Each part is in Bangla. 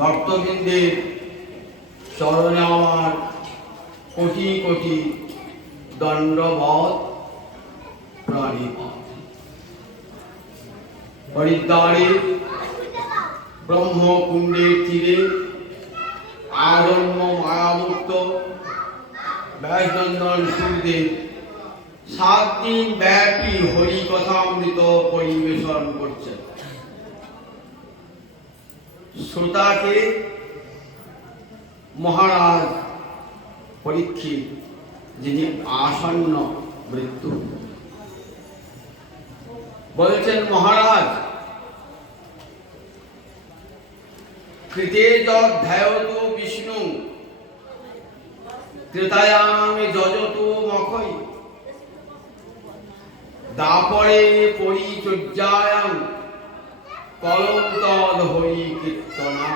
ভক্তবৃন্দের চরণে আমার কোটি কোটি দণ্ডবৎ প্রণিপাত। হরিদ্বারে ব্রহ্মকুণ্ডের তীরে আজন্ম মায়ামুক্ত ব্যাসনন্দন সুরদেব 7 দিন ব্যাপী হরি কথামৃত পরিবেশন করছেন। শ্রোতাকে মহারাজ পরীক্ষিত, যিনি আসন্ন মৃত্যু, বলেছেন, মহারাজ, কৃতে যধ্যায়তো বিষ্ণু ত্রেতায়ামে যজতো মখৈ দাপরে পরিচর্যায়াং কলং তদ হরি কীর্তনা।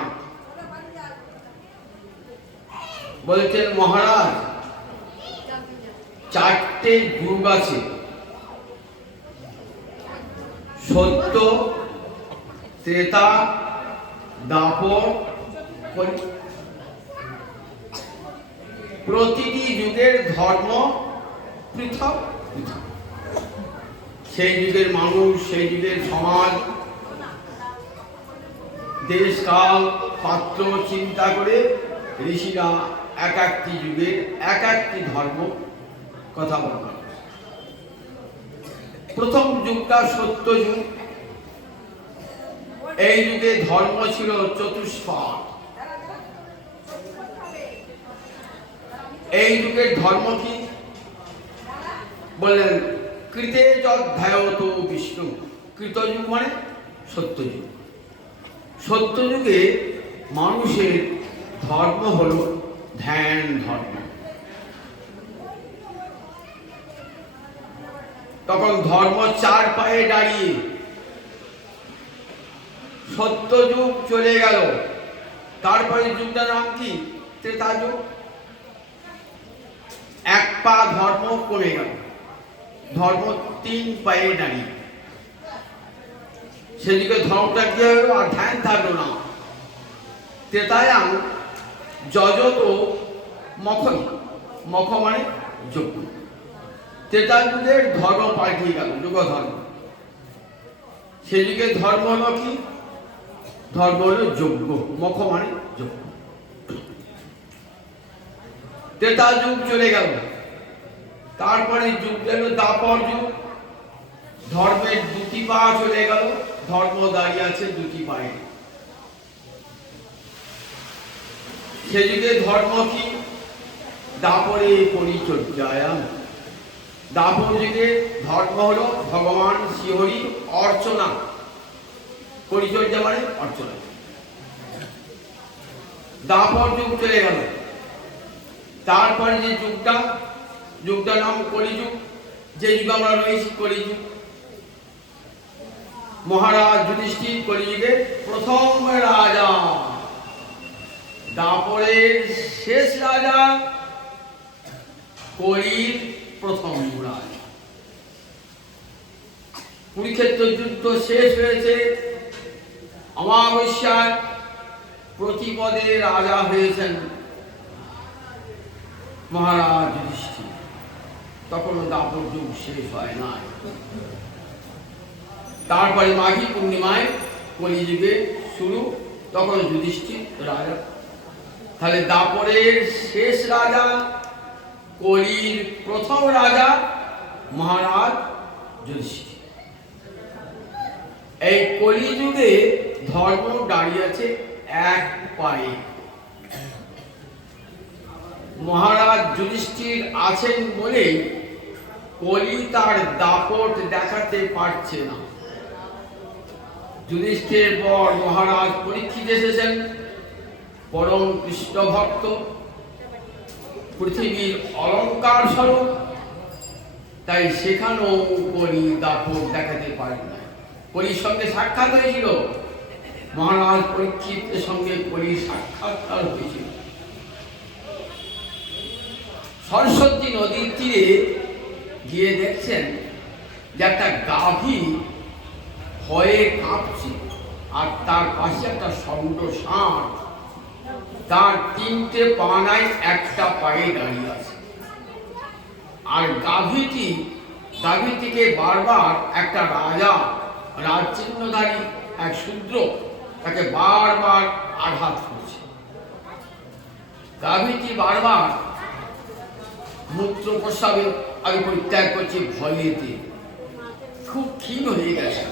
বলেছেন, মহারাজ, 4টে যুগ আছে, সত্য, ত্রেতা, দাপর, কলি। প্রতিটি যুগের ধর্ম পৃথক পৃথক। সেই যুগের মানুষ, সেই যুগের সমাজ, দেশ, কাল, পাত্র চিন্তা করে ঋষিরা এক একটি যুগের এক একটি ধর্ম কথা বলেন। প্রথম যুগটা সত্য যুগ। এই যুগে ধর্ম ছিল চতুষ্পাদ। এই যুগের ধর্ম কি বললেন? কৃতে যধ্যায়তো বিষ্ণু। কৃতযুগ মানে সত্যযুগ। সত্যযুগে মানুষের ধর্ম হলো ধ্যান ধর্ম। তখন ধর্ম 4 পায়ে দাঁড়িয়ে। সত্যযুগ চলে গেল, তারপরে যুগটার নাম কি? ত্রেতা যুগ। 1 পা ধর্ম কমে গেল, ধর্ম 3 পায়ে দাঁড়িয়ে। সেদিকে ধর্মটা কি হলো? আর ধ্যান থাকলো না। ত্রেতায়াং যজতো মখৈ। মখ মানে যজ্ঞ। ত্রেতা যুগের ধর্ম পাল্টিয়ে গেল, যুগ ধর্ম। সে যুগের ধর্ম হলো কি? ধর্ম হলো যজ্ঞ। মখ মানে যজ্ঞ। ত্রেতা যুগ চলে গেল, তারপরে যুগ গেল দাপর যুগ। ধর্মের 2টি পা চলে গেল, ধর্ম দাঁড়িয়ে আছে 2টি পায়ে। সে যুগে ধর্ম কি? দাপরে পরিচর্যায়াম। দাপর যুগে ধর্ম হলো ভগবান শ্রীহরি অর্চনা। পরিচর্যা মানে অর্চনা। দাপর যুগ চলে গেল, তারপরে যে যুগটার নাম কলিযুগ। যে যুগ আমরা রয়েছি, কলিযুগ। মহারাজ যুধিষ্ঠির কলিযুগে প্রথম রাজা, দাপরের শেষ রাজা, কলির প্রথম রাজা। কুরুক্ষেত্র যুদ্ধ শেষ হয়েছে, অমাবস্যায় প্রতিপদে রাজা হয়েছেন মহারাজ যুধিষ্ঠির। তখন দাপর যুগ শেষ হয় না। তারপরে মাঘী পূর্ণিমায় কলিযুগে শুরু, তখন যুধিষ্ঠির রাজা। তাহলে দাপরের শেষ রাজা, কলির প্রথম রাজা মহারাজ যুধিষ্ঠির। এই কলিযুগে ধর্ম দাঁড়িয়ে আছে 1 পায়ে। মহারাজ যুধিষ্ঠির আছেন বলে কলি তার দাপট দেখাতে পারছে না। যুধিষ্ঠির পর মহারাজ পরীক্ষিত এসেছেন, পরম কৃষ্ণ ভক্ত, পৃথিবীর অলঙ্কার স্বরূপ। তাই সেখানেও কলি দাপট দেখাতে পারে না। কলির সঙ্গে সাক্ষাৎ হয়েছিল, মহারাজ পরীক্ষিতের সঙ্গে কলির সাক্ষাৎকার হয়েছিল। সরস্বতী নদীর তীরে গিয়ে দেখছেন যে একটা গাভী ভয়ে কাঁপছে, আর তার পাশে একটা ষণ্ড ষাঁড় তার তিনটে পা নাই, একটা পায়ে দাঁড়িয়ে আছে। আর গাভীটিকে বারবার একটা রাজা, রাজচিহ্নধারী এক শূদ্র তাকে বারবার আঘাত করছে। গাভীটি বারবার মূত্র প্রস্রাবে আমি পরিত্যাগ করছি ভয়েতে, খুব ক্ষীণ হয়ে গেছে।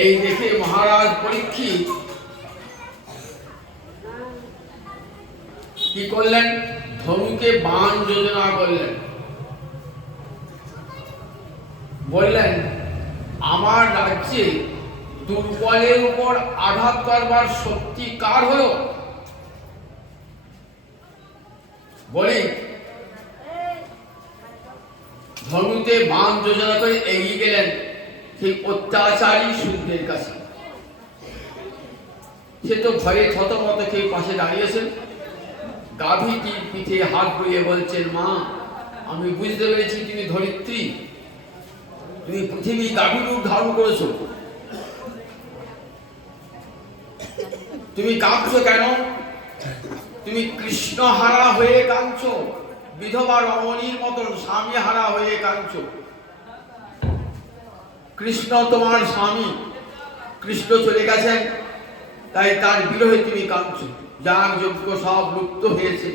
এই দেখে মহারাজ পরীক্ষিত কি করলেন? ধনুকে বাণ যোজনা করলেন। বললেন, আমার রাজ্যে দুর্বলের উপর আঘাত করবার শক্তি কার হলো? বলি, ধনুতে বাণ যোজনা করে এগিয়ে গেলেন সেই অত্যাচারী শূদ্রের কাছে। সে তো ভয়ে থতমত খেয়ে পাশে দাঁড়িয়েছেন। গাভীটির পিঠে হাত বুলিয়ে বলছেন, মা, আমি বুঝতে পেরেছি তুমি ধরিত্রী, তুমি পৃথিবী গাভীর রূপ ধারণ করেছো। তুমি কাঁদছো কেন? তুমি কৃষ্ণ হারা হয়ে কাঁদছো, বিধবা রমণীর মতন স্বামী হারা হয়ে কাঁদছো। কৃষ্ণ তোমার স্বামী, কৃষ্ণ চলে গেছেন, তাই তার বিরহে তুমি কাঁদছো। যাগ যজ্ঞ সব লুপ্ত হয়েছে।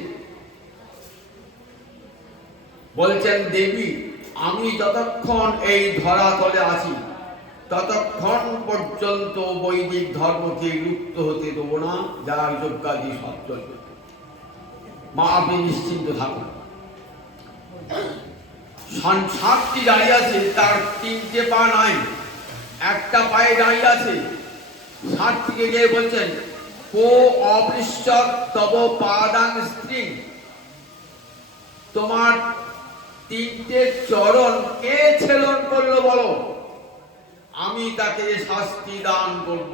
বলছেন, দেবী, আমি যতক্ষণ এই ধরাতলে আছি ততক্ষণ পর্যন্ত বৈদিক ধর্মকে লুপ্ত হতে দেব না। যাগ যজ্ঞাদি সব চলবে, মা আপনি নিশ্চিন্ত থাকুন। সাতটি দাঁড়িয়ে আছে, তার তিনটে পা নাই, একটা পায়ে দাঁড়িয়ে আছে। সাতটিকে গিয়ে বলছেন, কো অপৃষ্ঠৎ তব পাদাং স্ত্রী, তোমার তিনটে চরণ কে ছেদন করলো বলো, আমি তাকে শাস্তি দান করব।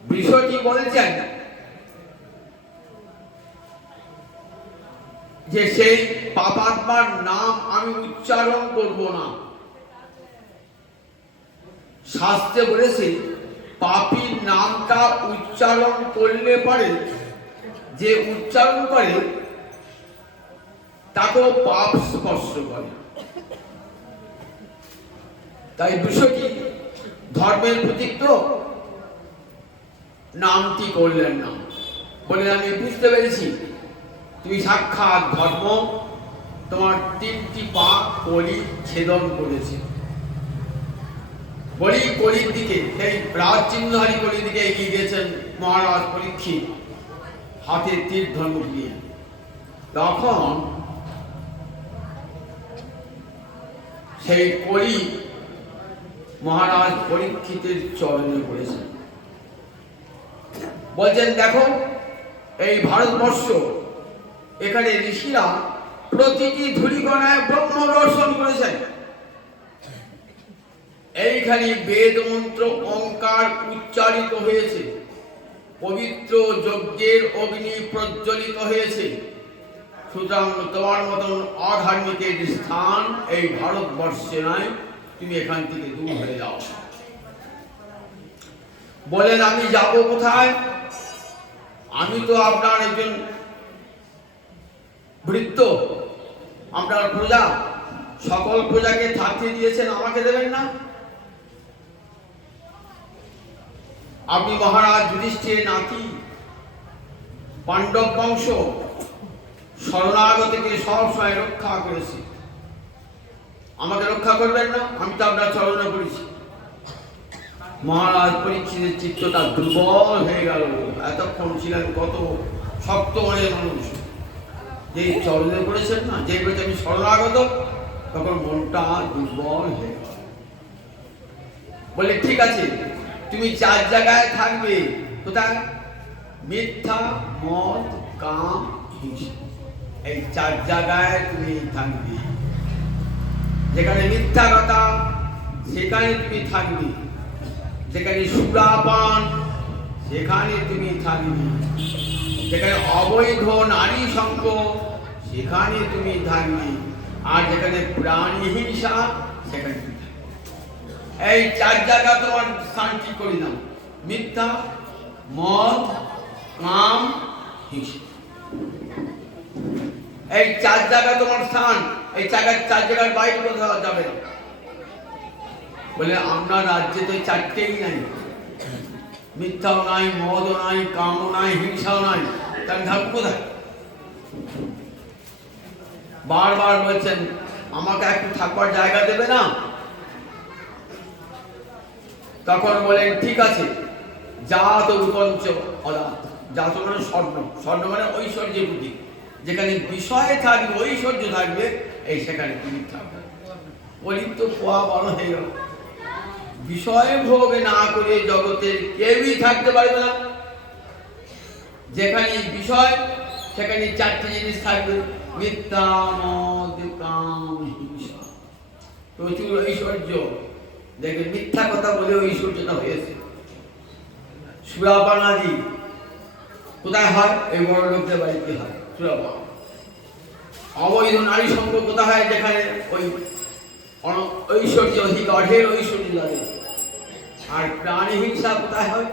বিষয়টি বলছেন যে সেই পাপাত্মার নাম আমি উচ্চারণ করব না। শাস্ত্রে বলেছে, পাপীর নামটা উচ্চারণ করলে পারে, যে উচ্চারণ করে তাকেও পাপ স্পর্শ করে। তাই বিষয়টি ধর্মের প্রতীক, তো নামটি করলেন না। বলে, আমি বুঝতে পেরেছি তুমি সাক্ষাৎ ধর্ম, তোমার তিনটি পা কলি ছেদন করেছে। বলি কলির দিকে, সেই রাজচিহ্নধারী কলির দিকে এগিয়ে গেছেন মহারাজ পরীক্ষিত, হাতে তীর ধনুক নিয়ে। তখন সেই কলি মহারাজ পরীক্ষিতের চরণে পড়েছেন। বলছেন, দেখো, এই ভারতবর্ষ, এখানে ঋষিরা প্রতিটি ধূলিকণায় ব্রহ্ম দর্শন করেছেন। এইখানে বেদ মন্ত্র ওঙ্কার উচ্চারিত হয়েছে, পবিত্র যজ্ঞের অগ্নি প্রজ্বলিত হয়েছে। সুতরাং তোমার মতন অধার্মিকের স্থান এই ভারতবর্ষে নয়, তুমি এখান থেকে দূর হয়ে যাও। বলেন, আমি যাব কোথায়? আমি তো আপনার একজন ভৃত্য, আপনার প্রজা, সকল প্রজাকে থাকতে দিয়েছেন, আমাকে দেবেন না? আপনি মহারাজ যুধিষ্ঠির নাতি, পাণ্ডব বংশ, শরণাগতকে সবসময় রক্ষা করেছি, আমাকে রক্ষা করবেন না? আমি তো আপনার চরণে পড়েছি। মহারাজ পরীক্ষিতের চিত্তটা দুর্বল হয়ে গেল। এতক্ষণ ছিলেন কত শক্ত মনের মানুষ, যে চরণে পড়েছেন না, যে বলেছে আমি শরণাগত, তখন মনটা দুর্বল হয়ে গেল। বলে, ঠিক আছে, তুমি 4 জায়গায় থাকবে। কোথায়? মিথ্যা, মদ, কাম, হিংসা, এই 4 জায়গায় তুমি থাকবে। যেখানে মিথ্যা কথা, সেখানে তুমি থাকবে। যেখানে সুরাপান, সেখানে তুমি থাকবে। যেখানে অবৈধ নারী সঙ্গ, সেখানে তুমি থাকবে। আর যেখানে প্রাণী হিংসা, সেখানে তুমি থাকবে। এই 4 জায়গা তোমার স্থান ঠিক করে নাও। মিথ্যা, মদ, কাম, হিংসা। এই চার জায়গা তোমার স্থান, এই চার জায়গার বাইরে কোথাও যাবে না। বলে আপনার রাজ্যে তো চারটেই নাই, মিথ্যাও নাই, মদও নাই, কামও নাই, হিংসাও নাই, তার থাকবো কোথায়? বারবার বলছেন আমাকে একটু থাকবার জায়গা দেবে না? তখন বলেন ঠিক আছে, জাত রূপঞ্চ অদাত। জাত মানে স্বর্ণ, স্বর্ণ মানে ঐশ্বর্যের প্রতীক। যেখানে বিষয়ে থাকবে, ঐশ্বর্য থাকবে, এই সেখানে তুমি থাকবে। বলি তো পোয়া বড় হয়ে গেল, বিষয় ভোগ না করে জগতের কেউই থাকতে পারবে না। যেখানে বিষয় সেখানে চারটি জিনিস থাকবে, মিথ্যা, মদ, কাম, হিংসা। প্রচুর ঐশ্বর্য। দেখবে মিথ্যা কথা বলে ঐশ্বর্যটা হয়েছে। সুরাপানাদি কোথায় হয়? এই বড় লোকদের বাড়িতে হয় সুরাপান। অবৈধ নারী সঙ্গ কোথায় হয়? যেখানে ওই ঐশ্বর্য অধিক, অঢের ঐশ্বর্য লাগে। আর প্রাণী হিংসা কোথায় হয়?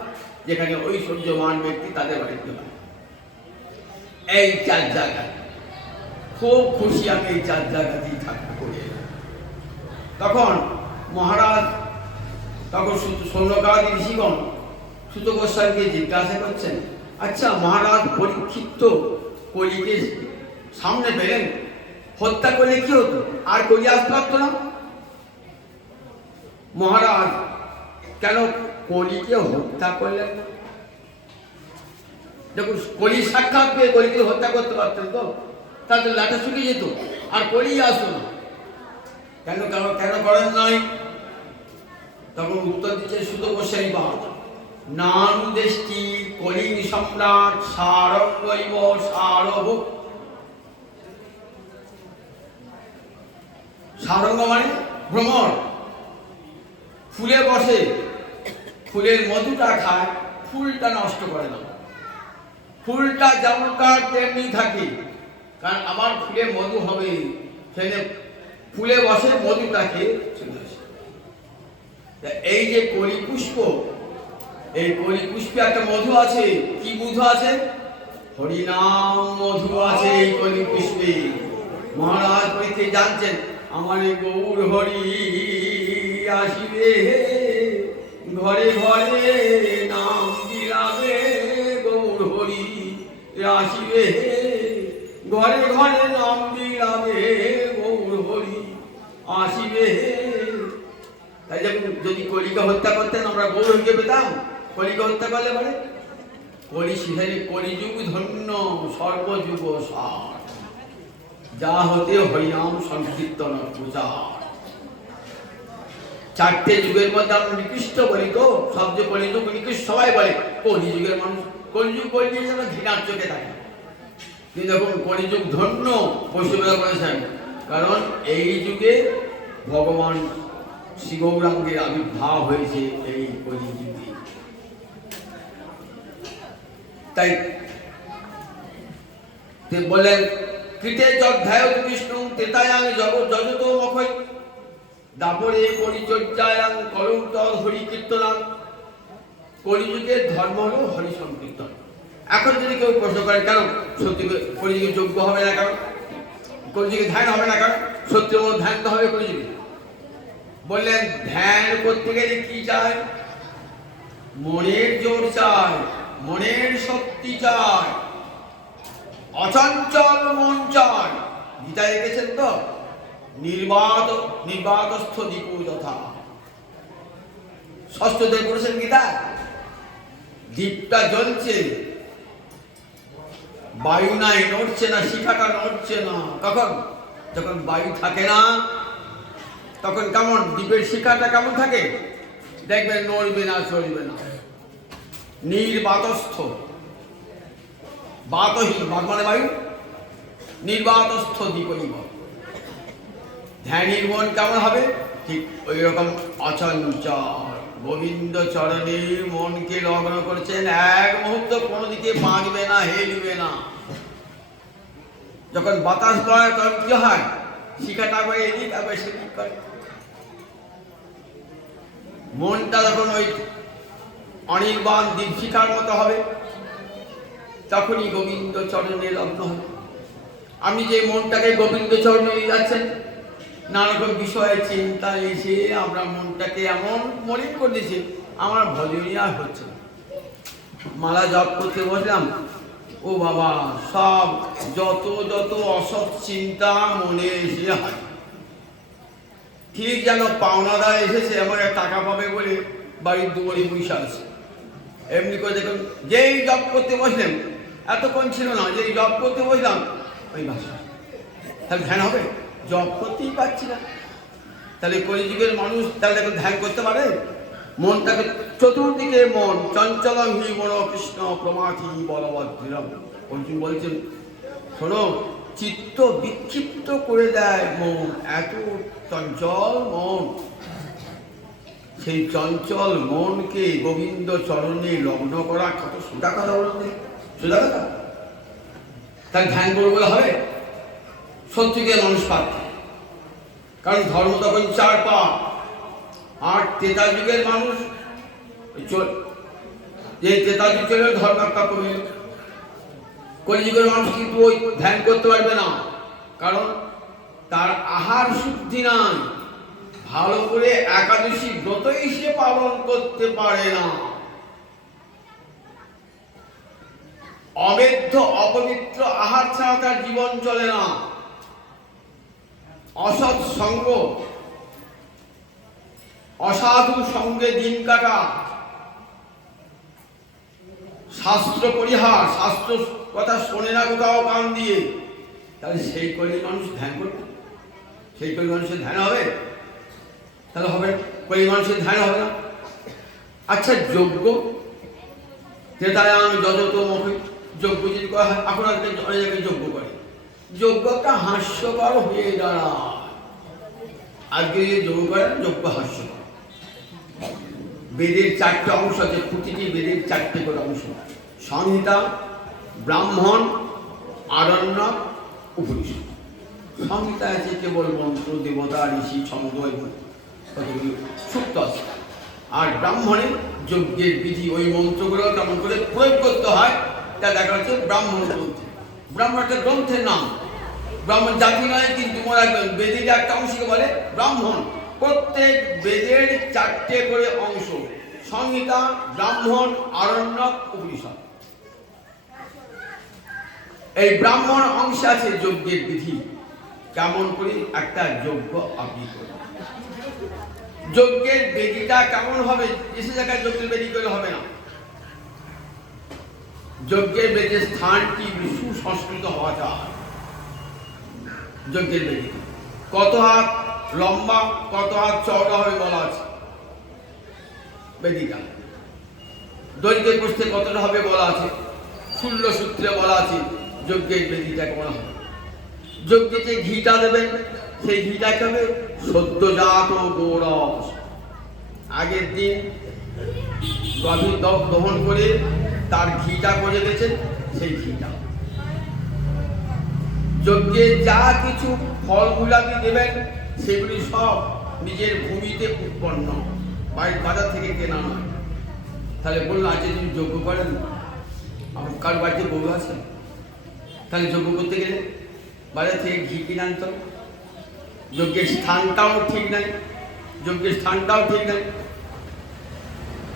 যেখানে ঐশ্বর্যবান ব্যক্তি তাদের বাড়িতে হয়। এই চার জায়গায় খুব খুশি আমি এই চার জায়গাতেই থাকতে করি। তখন মহারাজ, তখন সৌনকাদি ঋষিগণ সুত গোস্বামীকে জিজ্ঞাসা করছেন, আচ্ছা মহারাজ পরীক্ষিত কলিকে সামনে পেলেন, হত্যা করলে কি হতো? আর কলি আসতে পারতো না? মহারাজ কেন কলিকে হত্যা করলেন না? দেখুন, কলি সাক্ষাৎ পেয়ে কলিকে হত্যা করতে পারতেন তো, তাদের লাঠা শুকিয়ে যেত, আর কলি আসতো না। কেন কেন কেন করেন নাই? তখন উত্তর দিচ্ছে সুত গোস্বামী বাদ, নানুদেষ্টি কলিং সম্রাট সারঙ্গৈব সারভূপ। সারঙ্গ মানে ভ্রমর, ফুলে বসে, ফুলের মধুটা খায়, ফুলটা নষ্ট করে না। ফুলটা যেমনকার তেমনি থাকে, কারণ আমার ফুলে মধু হবে, সেখানে ফুলে বসে মধুটাকে চলে আসে। এই যে কলি পুষ্প, এই কলি পুষ্পে একটা মধু আছে। কি মধু আছে? হরিনাম মধু আছে এই কলি পুষ্পে। মহারাজ পরীক্ষে জানছেন, আমার গৌর হরি আসিবে, ঘরে ঘরে নাম বিলাবে, গৌর হরি আসিবে, ঘরে ঘরে নাম বিলাবে, গৌর হরি আসিবে। তাই যদি কলিকে হত্যা করতেন আমরা গৌর হরিকে পেতাম। কলিকে হত্যা করলে মানে কলি শিখারি, কলিযুগ ধন্য সর্বযুগ সার, যা হতে হরিনাম সংকীর্তন প্রচার। চারটে যুগের মধ্যে আমরা নিকৃষ্ট বলি তো, সবচেয়ে কলিযুগ নিকৃষ্ট সবাই বলে। কলিযুগের মানুষ কলিযুগ বললে যেন ঘৃণার চোখে থাকে, কিন্তু দেখুন কলিযুগ ধন্য বৈষ্ণবরা বলেছেন, কারণ এই যুগে ভগবান শ্রী গৌরাঙ্গের আবির্ভাব হয়েছে এই কলিযুগে। তাই বলেন কৃতে যধ্যায় বিষ্ণু তেতায়াং যজতো মখৈ, দাপরে পরিচর্যায়াং করৌ তদ হরি কীর্তনাং। কলিযুগের ধর্ম হলো হরি সংকীর্তন। এখন যদি কেউ প্রশ্ন করে কেন সত্যি কলিযুগে যোগ্য হবে না, কেন কলিযুগে ধ্যান হবে না, কেন সত্যি ধ্যান তো হবে কলিযুগে? বললেন ধ্যান করতে গেলে কি চাই? মনের জোর চাই, মনের শক্তি চাই, অচঞ্চল মন চাই। গীতায় লিখেছেন তো, নির্বাতস্থ দীপু যথা। ষষ্ঠ দেব বলেছেন গীতায়, দীপটা জ্বলছে, বায়ু নাই, নড়ছে না, শিখাটা নড়ছে না। তখন যখন বায়ু থাকে না, তখন কেমন দীপের শিখাটা কেমন থাকে? দেখবেন নড়বে না, চলবে না। নির্বাতস্থ, বাতহীন, বাত মানে বায়ু, নির্বাতস্থ দীপইব। ধ্যানীর মন কেমন হবে? ঠিক ওই রকম অচঞ্চল। গোবিন্দ চরণে মনকে লগ্ন করছেন, এক মুহূর্ত কোনো দিকে বাঁকবে না, হেলবে না। যখন বাতাস বয় তখন কি হয়? শিখাটা করে এদিক আবার সেদিক করে। মনটা যখন ওই অনির্বাণ দীপশিখার মতো হবে, তখনই গোবিন্দ চরণে লগ্ন হবে। আপনি যে মনটাকে গোবিন্দ চরণে নিয়ে যাচ্ছেন, নানা রকম বিষয়ে চিন্তা এসে আমরা মনটাকে এমন মলিন করে দিয়েছি, আমার ভজনই আর হচ্ছে না। মালা জপ করতে বসলাম, ও বাবা, সব যত যত অসৎ চিন্তা মনে এসে হয়। ঠিক যেন পাওনাদার এসেছে, আমার টাকা পাবে বলে বাড়ির দুয়ারে বসে আছে। এমনি করে দেখুন, যেই জব করতে বসলেন, এতক্ষণ ছিল না, যেই জব করতে বসলাম ওই ভাষা, তাহলে ধ্যান হবে? জব করতেই পারছি না। তাহলে কলিযুগের মানুষ তাহলে দেখুন ধ্যান করতে পারে? মনটাকে চতুর্দিকে মন চঞ্চলং হি মন কৃষ্ণ প্রমাথি বলবদ্রম। অর্জুন বলছেন, শোনো, চিত্ত বিক্ষিপ্ত করে দেয় মন, এত চঞ্চল মন। সেই চঞ্চল মনকে গোবিন্দ চরণে লগ্ন করা কত সোজা কথা বলতে, সোজা কথা। তার ধ্যান করবো বলে হবে? সত্যিকে মানুষ পাচ্ছে, কারণ ধর্ম তখন 4 পা। আর ত্রেতা যুগের মানুষ, যে ত্রেতা যুগ চলে ধর্ম একটা কমে। কলিযুগের মানুষ কিন্তু ওই ধ্যান করতে পারবে না, কারণ তার আহার শুদ্ধি নাই, ভালো করে একাদশী ব্রতই সে পালন করতে পারে না। অবেদ্য অপবিত্র আহার ছাড়া তার জীবন চলে না। অসৎ সঙ্গ, অসাধু সঙ্গে দিন কাটা, শাস্ত্র পরিহার, শাস্ত্র কথা শোনে না কোথাও কান দিয়ে, তাহলে সেই কলি মানুষ ধ্যান করবে? সেই কলি মানুষের ধ্যান হবে? তাহলে হবে, কলি মানুষের ধ্যান হবে না। আচ্ছা, যজ্ঞ, ত্রেতায়াং যজতমোহি, যজ্ঞ যদি করা হয়, এখন আজকে অনেক জায়গায় যজ্ঞ করে, যজ্ঞ একটা হাস্যকর হয়ে দাঁড়ায়। আজকে যে যজ্ঞ করেন, যজ্ঞ হাস্যকর। বেদের 4টে অংশ আছে, প্রতিটি বেদের 4টে করে অংশ: সংহিতা, ব্রাহ্মণ, আরণ্যক, উপনিষদ। সংহিতা আছে কেবল মন্ত্র, দেবতা, ঋষি, ছন্দ এবং কতগুলি সূক্ত আছে। আর ব্রাহ্মণের যজ্ঞের বিধি, ওই মন্ত্রগুলো কেমন করে প্রয়োগ করতে হয় তা দেখা হচ্ছে ব্রাহ্মণ গ্রন্থে। ব্রাহ্মণ একটা গ্রন্থের নাম, ব্রাহ্মণ জাতি নয়, কিন্তু মনে রাখবেন বেদের একটা অংশকে বলে ব্রাহ্মণ। প্রত্যেক বেদের 4টে করে অংশ: সংহিতা, ব্রাহ্মণ, আরণ্যক, উপনিষদ। এই ব্রাহ্মণ অংশে আছে যজ্ঞের বিধি, কেমন করে একটা যজ্ঞ আপনি করবেন। যজ্ঞের বেদিটা কেমন হবে, এসে জায়গায় যজ্ঞের বেদি করে হবে না। যজ্ঞের বেদির স্থানটি সুসংস্কৃত হওয়া চায়। যজ্ঞের বেদি কত হাত লম্বা, কত হাত চওড়া হবে বলা আছে। বেদিটা দৈর্ঘ্যে প্রস্থে কতটা হবে বলা আছে, শূন্য সূত্রে বলা আছে যজ্ঞের বেদিটা কেমন হবে। যজ্ঞে যে ঘিটা দেবেন, সেই ঘিটাকে হবে সদ্যজাত গৌরস। আগের দিন গভীর দহন করে তার ঘিটা করে গেছেন, সেই ঘিটা। যজ্ঞে যা কিছু ফলগুলাকে দেবেন, সেগুলি সব নিজের ভূমিতে উৎপন্ন, বাড়ির বাজার থেকে কেনা নয়। তাহলে বললো, আজকে যদি যজ্ঞ করেন, আমার কার বাড়িতে গরু আছে, তাহলে যজ্ঞ করতে গেলে বাজার থেকে ঘি কিনে আনতে হবে। যজ্ঞের স্থানটাও ঠিক নাই, যজ্ঞের স্থানটাও ঠিক নাই।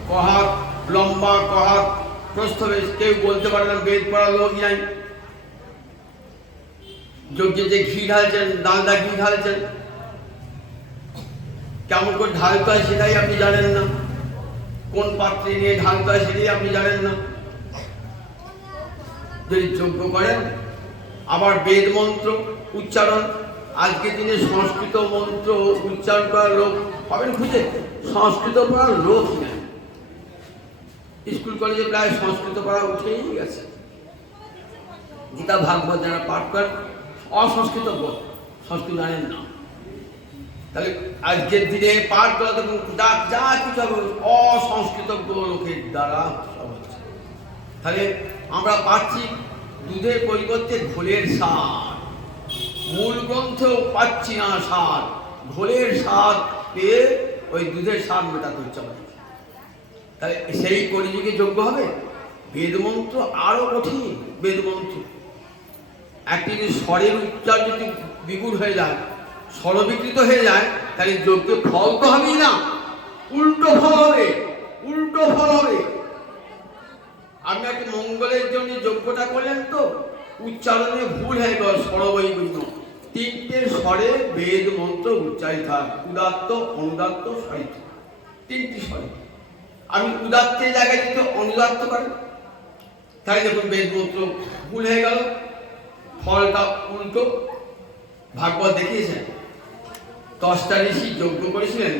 কহাত লম্বা, কহাত প্রস্থ, কেউ বলতে পারে না, বেদ পড়া লোক নাই। যজ্ঞে যে ঘি ঢালছেন, ডালদা ঘি ঢালছেন, কেমন করে ঢালতে হয় সেটাই আপনি জানেন না, কোন পাত্রে নিয়ে ঢালতে হয় সেটাই আপনি জানেন না। যদি যজ্ঞ করেন, আবার বেদ মন্ত্র উচ্চারণ, আজকের দিনে সংস্কৃত মন্ত্র উচ্চারণ করার লোক পাবেন খুঁজে? সংস্কৃত পড়ার লোক নেই। স্কুল কলেজে প্রায় সংস্কৃত পড়া উঠেই গেছে। গীতা ভাগবত যারা পাঠ করেন, অসংস্কৃত বল, সংস্কৃত জানেন না। তাহলে আজকের দিনে পাঠ করা দেখুন, যা কিছু হবে অসংস্কৃত লোকের দ্বারা সব হচ্ছে। তাহলে আমরা পাচ্ছি দুধের পরিবর্তে ঘোলের স্বাদ, মূল গ্রন্থেও পাচ্ছি না স্বাদ, ঘোলের স্বাদ পেয়ে ওই দুধের স্বাদ মেটাতে হচ্ছে আমাদের। তাহলে সেই কলিযুগে যজ্ঞ হবে? বেদমন্ত্র আরো কঠিন। বেদমন্ত্র একটি যদি স্বরের উচ্চার যদি বিগুড় হয়ে যায়, স্বরবিকৃত হয়ে যায়, তাহলে যজ্ঞের ফল তো হবেই না, উল্টো ফল হবে। উল্টো ফল হবে। আপনি একটা মঙ্গলের জন্য যজ্ঞটা করলেন, তো উচ্চারণে ভুল হয়ে গেল, স্বরবৈগুণ্য। 3টে স্বরে বেদ মন্ত্র উচ্চারিত হয়, উদাত্ত, অনুদাত্ত, সাহিত্য। 3টি স্বরে। আমি উদাত্তের জায়গায় যদি অনুদাত্ত করেন, তাই দেখুন বেদ মন্ত্র ভুল হয়ে গেল, ফলটা উল্টো। ভাগবত দেখিয়েছেন 10টা ঋষি যজ্ঞ করেছিলেন,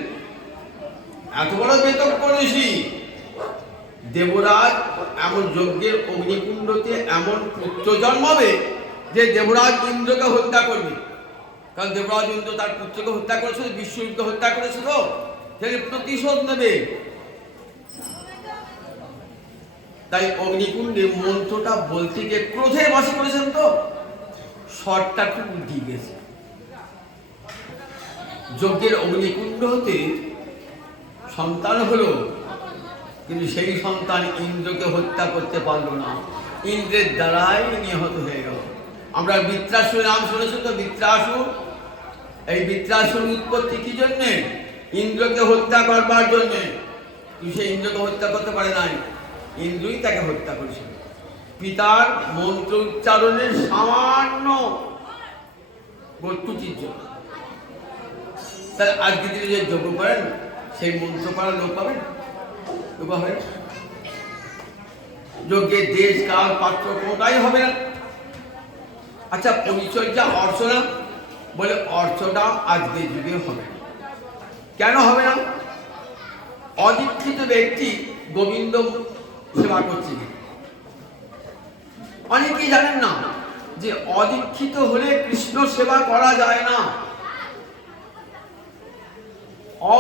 এত বড় বেতজ্ঞ ঋষি দেবরাজ এমন যজ্ঞের অগ্নিকুণ্ডতে এমন পুত্র জন্মাবে যে দেবরাজ ইন্দ্রকে হত্যা করবে। কারণ দেবরাজ ইন্দ্র তার পুত্রকে হত্যা করেছিল, বিশ্বরূপকে হত্যা করেছিল, সে প্রতিশোধ নেবে। তাই অগ্নিকুণ্ডে মন্ত্রটা বলতে গিয়ে ক্রোধের বশে করেছেন, তো শটটা খুব উল্টে গেছে। যজ্ঞের অগ্নিকুণ্ড হতে সন্তান হলো, কিন্তু সেই সন্তান ইন্দ্রকে হত্যা করতে পারলো না, ইন্দ্রের দ্বারাই নিহত হয়ে গেল। আমরা বৃত্রাসুর নাম শুনেছি তো, বৃত্রাসুর। এই বৃত্রাসুর উৎপত্তি কি জন্যে? ইন্দ্রকে হত্যা করবার জন্যে। কিন্তু সে ইন্দ্রকে হত্যা করতে পারে নাই, ইন্দ্রই তাকে হত্যা করেছিল। পিতার মন্ত্র উচ্চারণের সামান্য ত্রুটির জন্য। তাহলে আজকে তিনি যে যজ্ঞ করেন, সেই মন্ত্র পারা লোক পাবেন? যজ্ঞের দেশ, কাল, পাত্র কোনটাই হবে না। আচ্ছা, পরিচর্যা, অর্চনা বলে, অর্চনা আজকের যুগে হবে না। কেন হবে না? অদীক্ষিত ব্যক্তি গোবিন্দ সেবা করছে। অনেকেই জানেন না যে অদীক্ষিত হলে কৃষ্ণ সেবা করা যায় না।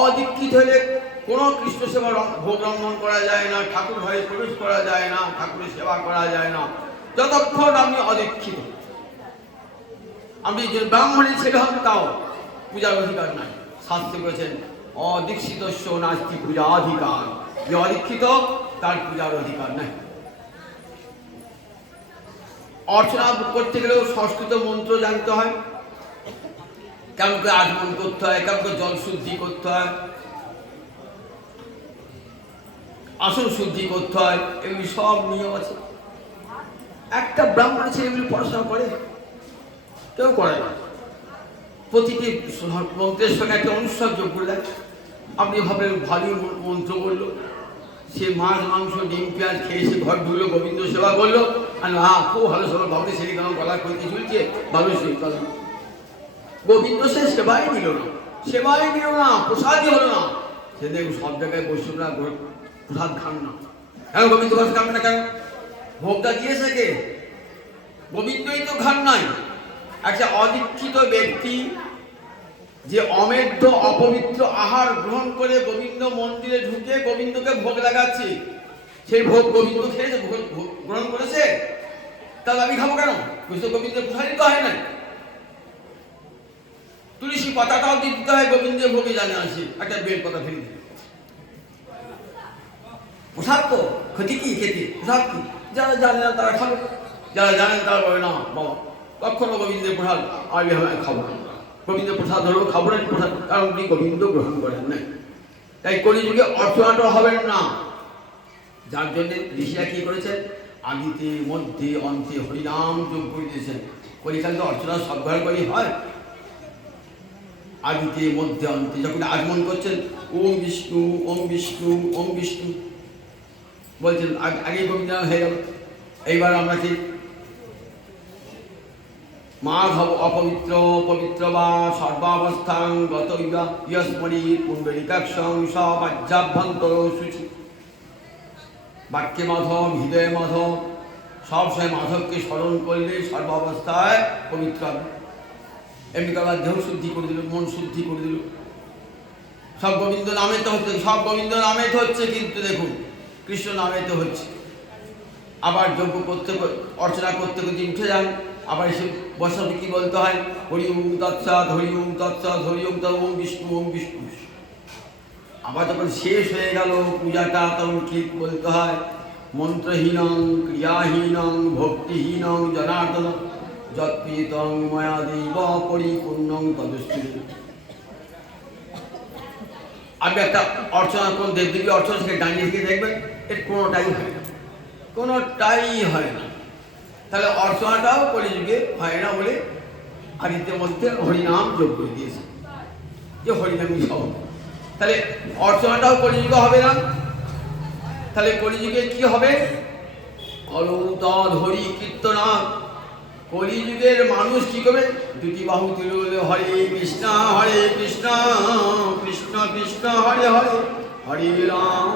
অদীক্ষিত হলে কোন কৃষ্ণ সেবা ভোগ রন্ধন করা যায় না, ঠাকুর ঘরে প্রবেশ করা যায় না, ঠাকুরের সেবা করা যায় না, যতক্ষণ আপনি অদীক্ষিত। আপনি যে ব্রাহ্মণের ছেলে হন, তাও পূজার অধিকার নাই। শাস্ত্রে বলেছেন অদীক্ষিত নাস্তি পূজা অধিকার। যে অদীক্ষিত তার পূজার অধিকার নাই। অর্চনা করতে গেলেও সংস্কৃত মন্ত্র জানতে হয়, কেমন করে আগমন করতে হয়, কেমন করে জল শুদ্ধি করতে হয়, আসন শুদ্ধি করতে হয়, এগুলি সব নিয়ম আছে। একটা ব্রাহ্মণ ছেলে এগুলি পড়াশোনা করে? কেউ করে না। প্রতিটি মন্ত্রের সঙ্গে একটা অনুষ্ঠান যোগ করে দেয়। আপনি ভাবেন ভারী মন্ত্র বললো, সে মাছ, মাংস, ডিম, পেঁয়াজ খেয়ে সে ঘর ঢুকলো, গোবিন্দ সেবা করলো, আর খুব ভালো সেবা, ভাবতে ছেলে কেন গলা করতে চলছে, ভালো সেবা। গোবিন্দ সে সেবাই দিল না, সেবাই দিল না, প্রসাদই হলো না। সে দেখুন সব জায়গায় বৈষ্ণবরা প্রসাদ খান না। কেন গোবিন্দ প্রসাদ খান না? কেন? ভোগটা দিয়েছে কে? গোবিন্দই তো খান নাই। একটা অদীক্ষিত ব্যক্তি যে অমেধ্য অপবিত্র আহার গ্রহণ করে গোবিন্দ মন্দিরে ঢুকে গোবিন্দকে ভোগ লাগাচ্ছে, সেই ভোগ গোবিন্দ খেয়েছে, গ্রহণ করেছে, তাহলে আমি খাবো কেন? গোবিন্দের প্রসারিত হয় না। তুলসী পাতাটাও দিতে হয় গোবিন্দের ভোগে, জানে আসে একটা বেল পাতা ফেলে দিতে। প্রসাদ তো ক্ষতি কি? খেতে প্রসাদ কি? যারা জানে না তারা খাবে, যারা জানেন তারা বলে না বাবা কখনো গোবিন্দের প্রসাদ আমি খাবো না, গোবিন্দের প্রসাদ হলো খাবো না প্রসাদ, কারণ উনি গোবিন্দ গ্রহণ করেন না। তাই কলিযুগে অর্চনাটা হবেন না। যার জন্য ঋষিরা কি করেছেন? আদিতে মধ্যে অন্তে হরিনাম যোগ করে দিয়েছেন। কলিকালে তো অর্চনা সব ঘরে করি হয়। আদিতে মধ্যে অন্তে যখন আগমন করছেন, ওম বিষ্ণু, ওম বিষ্ণু, ওম বিষ্ণু বলছেন, আগে গোবিন্দ হয়ে গেল। এইবার আমরা কি মাঘ অপবিত্র পবিত্র বা সর্বাবস্থাং গত ইয়স্মরি পুণ্ডরিকাক্ষং সবাজ্যাভ্যন্তর শুচি। বাক্যে মাধব, হৃদয়ে মাধব, সবসময় মাধবকে স্মরণ করলে সর্বাবস্থায় পবিত্র হবে। এমনি আবার দেহ শুদ্ধি করে দিল, মন শুদ্ধি করে দিল। সব গোবিন্দ নামে তো হচ্ছে, সব গোবিন্দ নামে তো হচ্ছে, কিন্তু দেখুন কৃষ্ণ নামে তো হচ্ছে। আবার যজ্ঞ করতে অর্চনা করতে করতে উঠে যান, আবার এসে বসাতে কি বলতে হয়? হরি ওম তৎসৎ, হরি ওম তৎসৎ, হরি ওম তৎ, ওম বিষ্ণু, ওম বিষ্ণু। আবার যখন শেষ হয়ে গেল পূজাটা, তখন কি বলতে হয়? মন্ত্রহীনং ক্রিয়াহীনং ভক্তিহীনং জনার্দন যৎপীতং ময়া দেব পরিপূর্ণং তদস্তি। আপনি একটা অর্চনা কোন দেবদেবী অর্চনা থেকে ডাইনিয়ে থেকে দেখবেন, এর কোনোটাই হয় না, কোনোটাই হয় না। তাহলে অর্চনাটাও কলিযুগে হয় না বলে আর ইতিমধ্যে হরিনাম যোগ করে দিয়েছে যে হরিনামই সব। তাহলে অর্চনাটাও কলিযুগে হবে না। তাহলে কলিযুগে কি হবে? অলৌতদ হরি কীর্তনা। কলিযুগের মানুষ কি করবে? দুটি বাহু তুলে হরে কৃষ্ণ কৃষ্ণ কৃষ্ণ হরে হরে, হরে রাম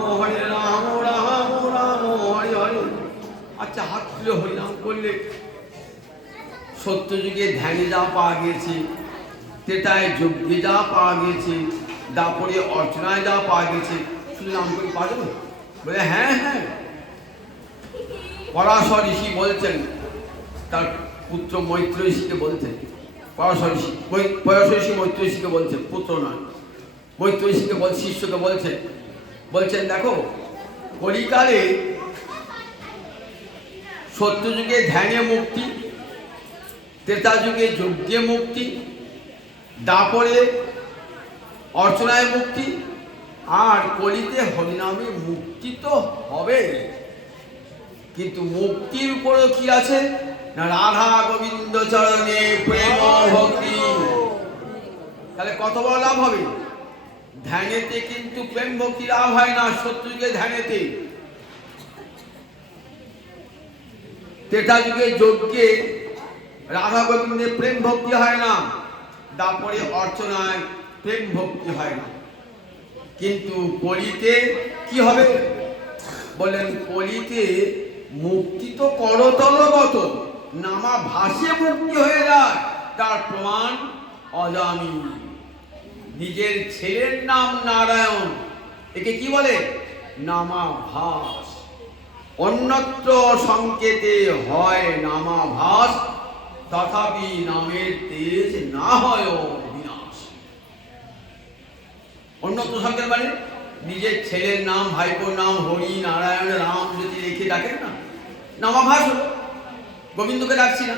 রাম রাম হরে হরে। আচ্ছা, হাত তুলে হরিনাম করলে সত্য যুগে ধ্যানে যা পাওয়া গিয়েছে, তেটায় যজ্ঞে যা পাওয়া গিয়েছে, দাপরে অর্চনায় যা পাওয়া গেছে, শুধু নাম করে পাওয়া যাবে? বলে হ্যাঁ হ্যাঁ। পরাশর ঋষি বলছেন, তার পুত্র মৈত্র ঋষিকে বলছেন, পরাশর ঋষি মৈত্র ঋষিকে বলছেন, পুত্র নয়, মৈত্র ঋষিকে শিষ্যকে বলছেন দেখো, কলিকালে সত্য যুগে ধ্যানে মুক্তি, ত্রেতা যুগে যজ্ঞে মুক্তি, দাপরে অর্চনায় মুক্তি, আর কলিতে হরিনামে মুক্তি তো হবে। কিন্তু মুক্তির উপরও কি আছে না? রাধা গোবিন্দ চরণে প্রেম ভক্তি। তাহলে কত বড় লাভ হবে? ধ্যানেতে কিন্তু প্রেম ভক্তি লাভ হয় না। সত্য যুগে ধ্যানেতে, ত্রেতা যুগে যজ্ঞে রাধা গোবিন্দে প্রেম ভক্তি হয় না, তারপরে অর্চনায় প্রেম ভক্তি হয় না। কিন্তু কলিতে কি হবে? বলেন কলিতে মুক্তি তো করতলগত, নামা ভাসে মুক্তি হয়ে যায়। তার প্রমাণ অজামি। নিজের ছেলের নাম নারায়ণ, একে কি বলে? নামাভাস। অন্যত্র সংকেতে হয় নামাভাস, তথাপি নামের তেজ না হয় বিনাশ। অন্যত্র সংকেত মানে নিজের ছেলের নাম, ভাইপোর নাম হরি নারায়ণ রাম যদি রেখে ডাকেন না, নামাভাস হলো, গোবিন্দকে ডাকছি না,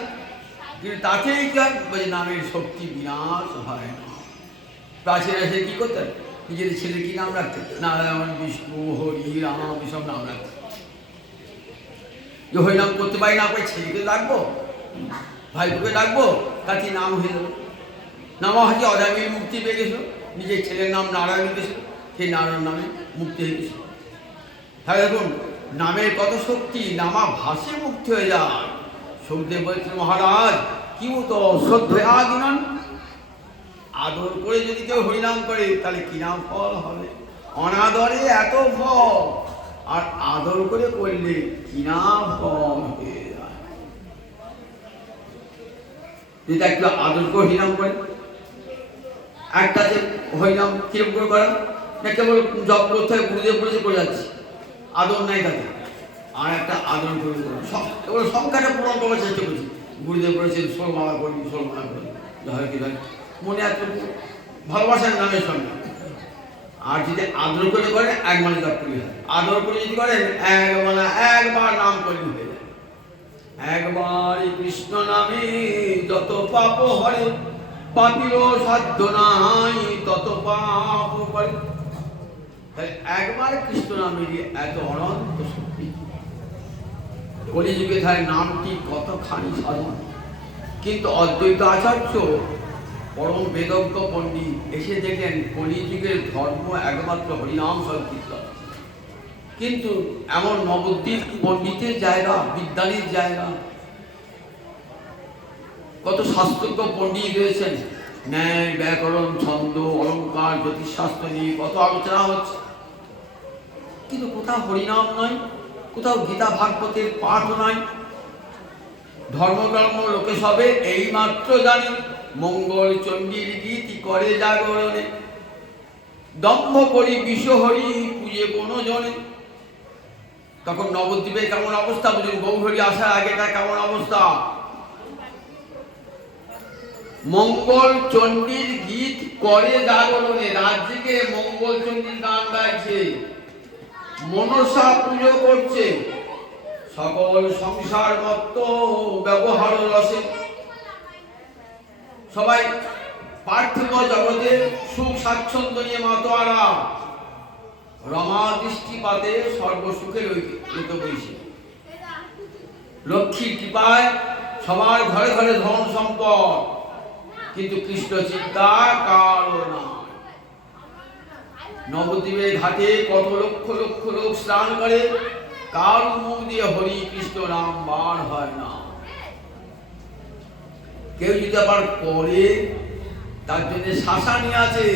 কিন্তু তাতেই কি হয়? বলে নামের শক্তি বিনাশ হয় না। প্রাচীন এসে কি করতেন? নিজের ছেলে কি নাম রাখতেন? নারায়ণ বিষ্ণু হরি রাম এসব নাম রাখতেন। যে হরিনাম করতে পারি না, করে ছেলেকে ডাকবো, ভাইপোকে ডাকবো, তার কি নাম হয়ে যাবে? নামাভাসে অজামিল মুক্তি পেয়ে গেছিল, নিজের ছেলের নাম নারায়ণ গেছিল, সেই নারায়ণ নামে মুক্তি হয়ে গেছিল। তাহলে দেখুন নামের কত শক্তি, নামাভাসে মুক্তি হয়ে যায়। সুখদেব বলছেন, মহারাজ কি তো শ্রদ্ধা দিনন, আদর করে যদি কেউ হরিনাম করে তাহলে কি নাম ফল হবে? অনাদরে এত ফল, আর আদর করে করলে কি নাম ফল হয়ে যায়। যেটা একটু আদর করে হরিনাম করে, একটা যে হরিনাম কিরকম করে করা না, কেবল জপ করতে হয়, গুরুদেব বলেছে করে যাচ্ছি, আদর নাই তাতে। আর একটা আদর করে কেবল সংখ্যাটা পূরণ করার চেষ্টা করছি, গুরুদেব বলেছেন ষোলমালা করবি, ষোলমালা করবি, হয় কি হয় মনে এত ভালোবাসার নামের সঙ্গে। আর যদি আদর করে করেন এক মালা জপ করি হয়, আদর করে যদি করেন এক মালা, একবার নাম করলে হয়ে যায়। একবার কৃষ্ণ নামে যত পাপ হরে, পাপিরও সাধ্য নাই তত পাপ করে। তাই একবার কৃষ্ণ নামে এত অনন্ত শক্তি। কলিযুগে তাই নামটি কতখানি সাধন। কিন্তু অদ্বৈত আচার্য পরম বেদজ্ঞ পণ্ডিত এসে দেখেন কলিযুগের ধর্ম একমাত্র হরিনাম সংকীর্তন। কিন্তু এমন নবদ্বীপ পণ্ডিতের জায়গা, বিদ্যানীর জায়গা, কত শাস্ত্রজ্ঞ পণ্ডিত রয়েছেন, ন্যায় ব্যাকরণ ছন্দ অলঙ্কার জ্যোতিষশাস্ত্র নিয়ে কত আলোচনা হচ্ছে, কিন্তু কোথাও হরিনাম নয়, কোথাও গীতা ভাগবতের পাঠও নয়। ধর্মকর্ম লোকে সবে এই মাত্র জানে, মঙ্গল চণ্ডীর গীতি করে জাগরণে, দম্ভ করি বিশ্বহরি পুজে কোনো জনে। তখন নবদ্বীপের কেমন অবস্থা বুঝুন, গৌরহরি আসার আগেকার কেমন অবস্থা। মঙ্গল চণ্ডীর গীত করে জাগরণে, রাজ্যকে মঙ্গল চণ্ডীর গান গাইছে, মনসা পুজো করছে, সকল সংসার মত্ত ব্যবহার রসে সবাই পার্থিব জগতে সুখ স্বাচ্ছন্দ্য নিয়ে মাতোয়ারা, রমা দৃষ্টিপাতে সর্বসুখে রইত বৈশে। লক্ষ্মীর কৃপায় সবার ঘরে ঘরে ধন সম্পদ, কিন্তু কৃষ্ণ চিন্তা কারো না। নবদ্বীপের ঘাটে কত লক্ষ লক্ষ লোক স্নান করে, কার মুখ দিয়ে হরি কৃষ্ণ নাম বার হয় না। কেউ যদি আবার করে, তার জন্য শাসানি আছে।